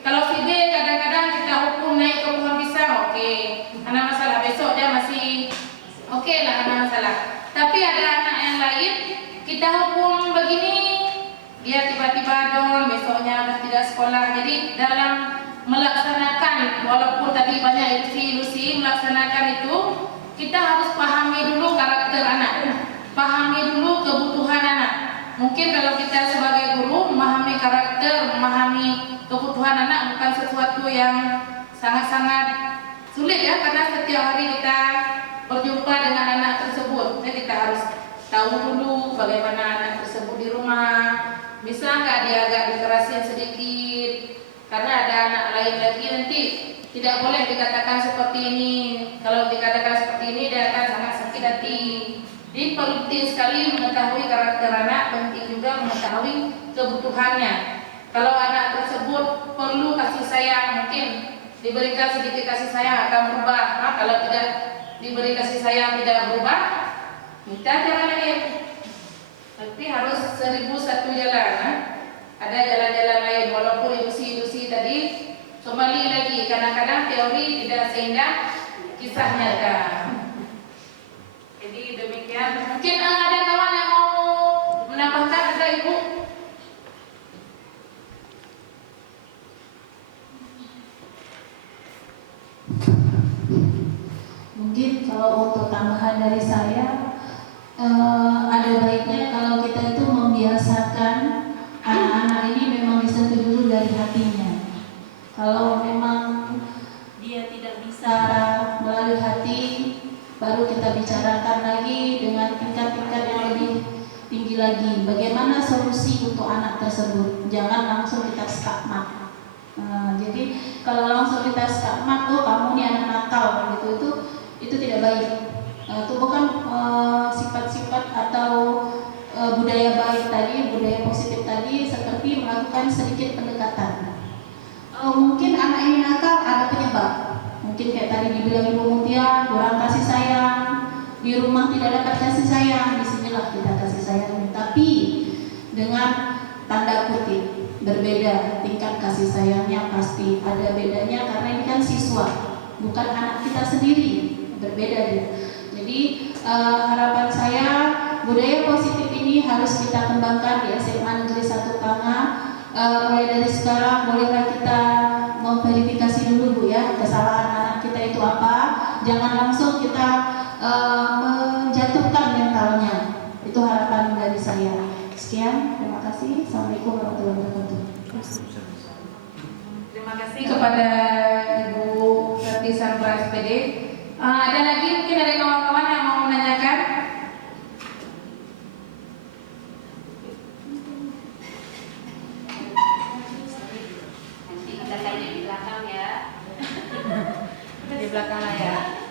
Kalau si B kadang-kadang kita hukum naik ke pohon pisang, oke, ada masalah, besok dia masih oke lah, ada masalah. Tapi ada anak yang lain, kita hukum begini, dia tiba-tiba down, besoknya sudah tidak sekolah. Jadi dalam melaksanakan, walaupun tadi banyak ilusi-ilusi, melaksanakan itu kita harus pahami dulu karakter anak, pahami dulu kebutuhan anak. Mungkin kalau kita sebagai guru memahami karakter, memahami kebutuhan anak bukan sesuatu yang sangat-sangat sulit ya, karena setiap hari kita berjumpa dengan anak tersebut. Jadi kita harus tahu dulu bagaimana anak tersebut di rumah. Bisa nggak dia agak dikerasin sedikit, karena ada anak lain lagi nanti tidak boleh dikatakan seperti ini. Kalau dikatakan seperti ini dia akan sangat sakit hati. Jadi penting sekali mengetahui karakter anak, penting juga mengetahui kebutuhannya. Kalau anak tersebut perlu kasih sayang, mungkin diberikan sedikit kasih sayang akan berubah. Nah, kalau tidak diberi kasih sayang tidak berubah, minta jalan lain. Tapi harus 1001 jalan. Ada jalan-jalan lain, walaupun ilusi-ilusi tadi. Kembali lagi, kadang-kadang teori tidak seindah kisah nyata. Jadi demikian. Mungkin ada kawan yang mau menambahkan, ada Ibu? Mungkin kalau untuk tambahan dari saya, ada baiknya kalau kita itu membiasakan anak-anak ini memang disentuh dulu dari hatinya. Kalau memang dia tidak bisa melalui hati, baru kita bicarakan lagi dengan tingkat-tingkat yang lebih tinggi lagi. Bagaimana solusi untuk anak tersebut? Jangan langsung kita skakmat. Jadi kalau langsung kita skakmat, oh kamu nih anak nakal, itu tidak baik. Itu bukan sifat-sifat atau budaya baik tadi, budaya positif tadi, seperti melakukan sedikit pendekatan. Mungkin anak ini nakal ada penyebab. Mungkin kayak tadi dibilang Ibu Mutia, kurang kasih sayang, di rumah tidak dapat kasih sayang, disinilah kita kasih sayang. Tapi dengan tanda kutip berbeda tingkat kasih sayangnya, pasti ada bedanya karena ini kan siswa, bukan anak kita sendiri, berbeda dia. Jadi harapan saya budaya positif ini harus kita kembangkan di SMA Negeri 1 Panga. Mulai dari sekarang bolehlah kita memverifikasi dulu Bu ya, kesalahan anak kita itu apa. Jangan langsung kita menjatuhkan mentalnya. Itu harapan dari saya. Sekian, terima kasih. Assalamualaikum warahmatullahi wabarakatuh. Terima kasih kepada Ibu Ferti Sandra SPD. Ada lagi mungkin dari kawan-kawan yang mau menanyakan? belakang layar.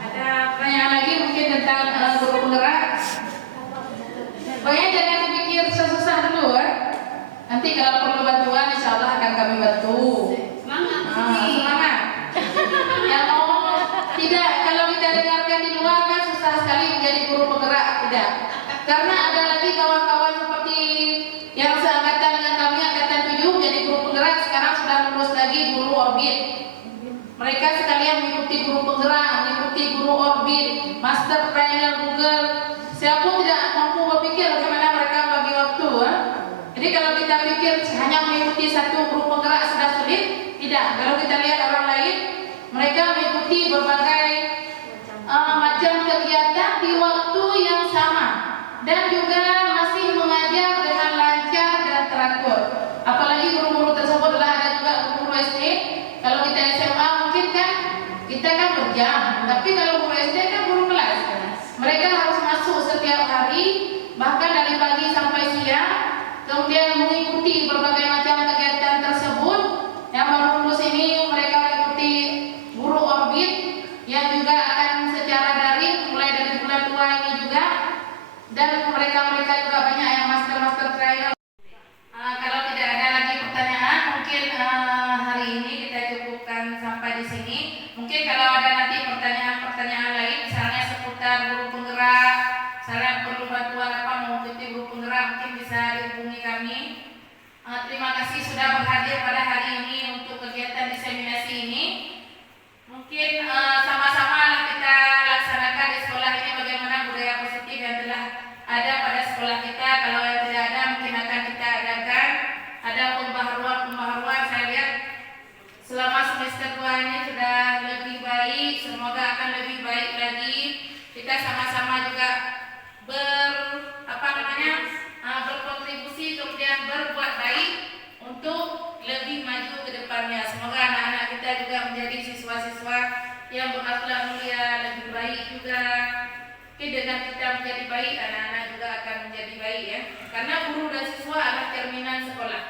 Ada pertanyaan lagi mungkin tentang guru penggerak? Pokoknya jangan dipikir susah-susah dulu ya. Nanti kalau perlu bantuan insya Allah akan kami bantu. Semangat. Semangat. Yang mau tidak, kalau kita dengarkan di luar kan susah sekali menjadi guru penggerak, tidak. Karena ada lagi kawan-kawan seperti yang seangkatan dengan kami angkatan 7 jadi guru penggerak, sekarang sudah lulus lagi guru orbit. Mereka sekalian mengikuti guru penggerak, mengikuti guru orbit, master trainer Google. Saya pun tidak mampu berpikir bagaimana mereka bagi waktu. Jadi kalau kita pikir hanya mengikuti satu guru penggerak sudah sulit, tidak. Kalau kita lihat orang lain, mereka mengikuti berbagai macam kegiatan di waktu yang sama dan juga masih mengajar dengan lancar dan teratur. Apalagi guru-guru tersebut adalah ada juga guru SD. Kalau kita SMA mungkin kan kita kan berjam, tapi kalau guru SD kan guru kelas. Mereka harus masuk setiap hari, bahkan dari pagi sampai siang, kemudian mengikuti berbagai macam kegiatan tersebut. Yang baru lulus ini mereka mengikuti guru orbit yang juga akan secara daring mulai dari bulan 2 ini juga, dan mereka juga banyak yang master trainer. Kalau tidak ada lagi pertanyaan, mungkin hari ini kita cukupkan sampai di sini. Mungkin kalau ada nanti pertanyaan lain, misalnya seputar guru penggerak, misalnya perlu bantuan apa mau ikuti guru penggerak, mungkin bisa dihubungi kami. Terima kasih sudah berhadir pada hari ini untuk kegiatan diseminasi ini. Mungkin sama-sama lah kita laksanakan di sekolah ini bagaimana budaya positif yang telah ada pada sekolah kita. Kalau yang tidak ada mungkin akan kita adakan. Ada pembaharuan saya lihat selama semester 2 ini sudah lebih baik. Semoga akan lebih baik lagi. Kita sama-sama juga berkontribusi kemudian berbuat baik untuk lebih maju ke depannya. Semoga anak-anak kita juga menjadi siswa-siswa yang berakhlak mulia, lebih baik juga. Oke, dengan kita menjadi baik, anak-anak juga akan menjadi baik ya. Karena guru dan siswa adalah cerminan sekolah.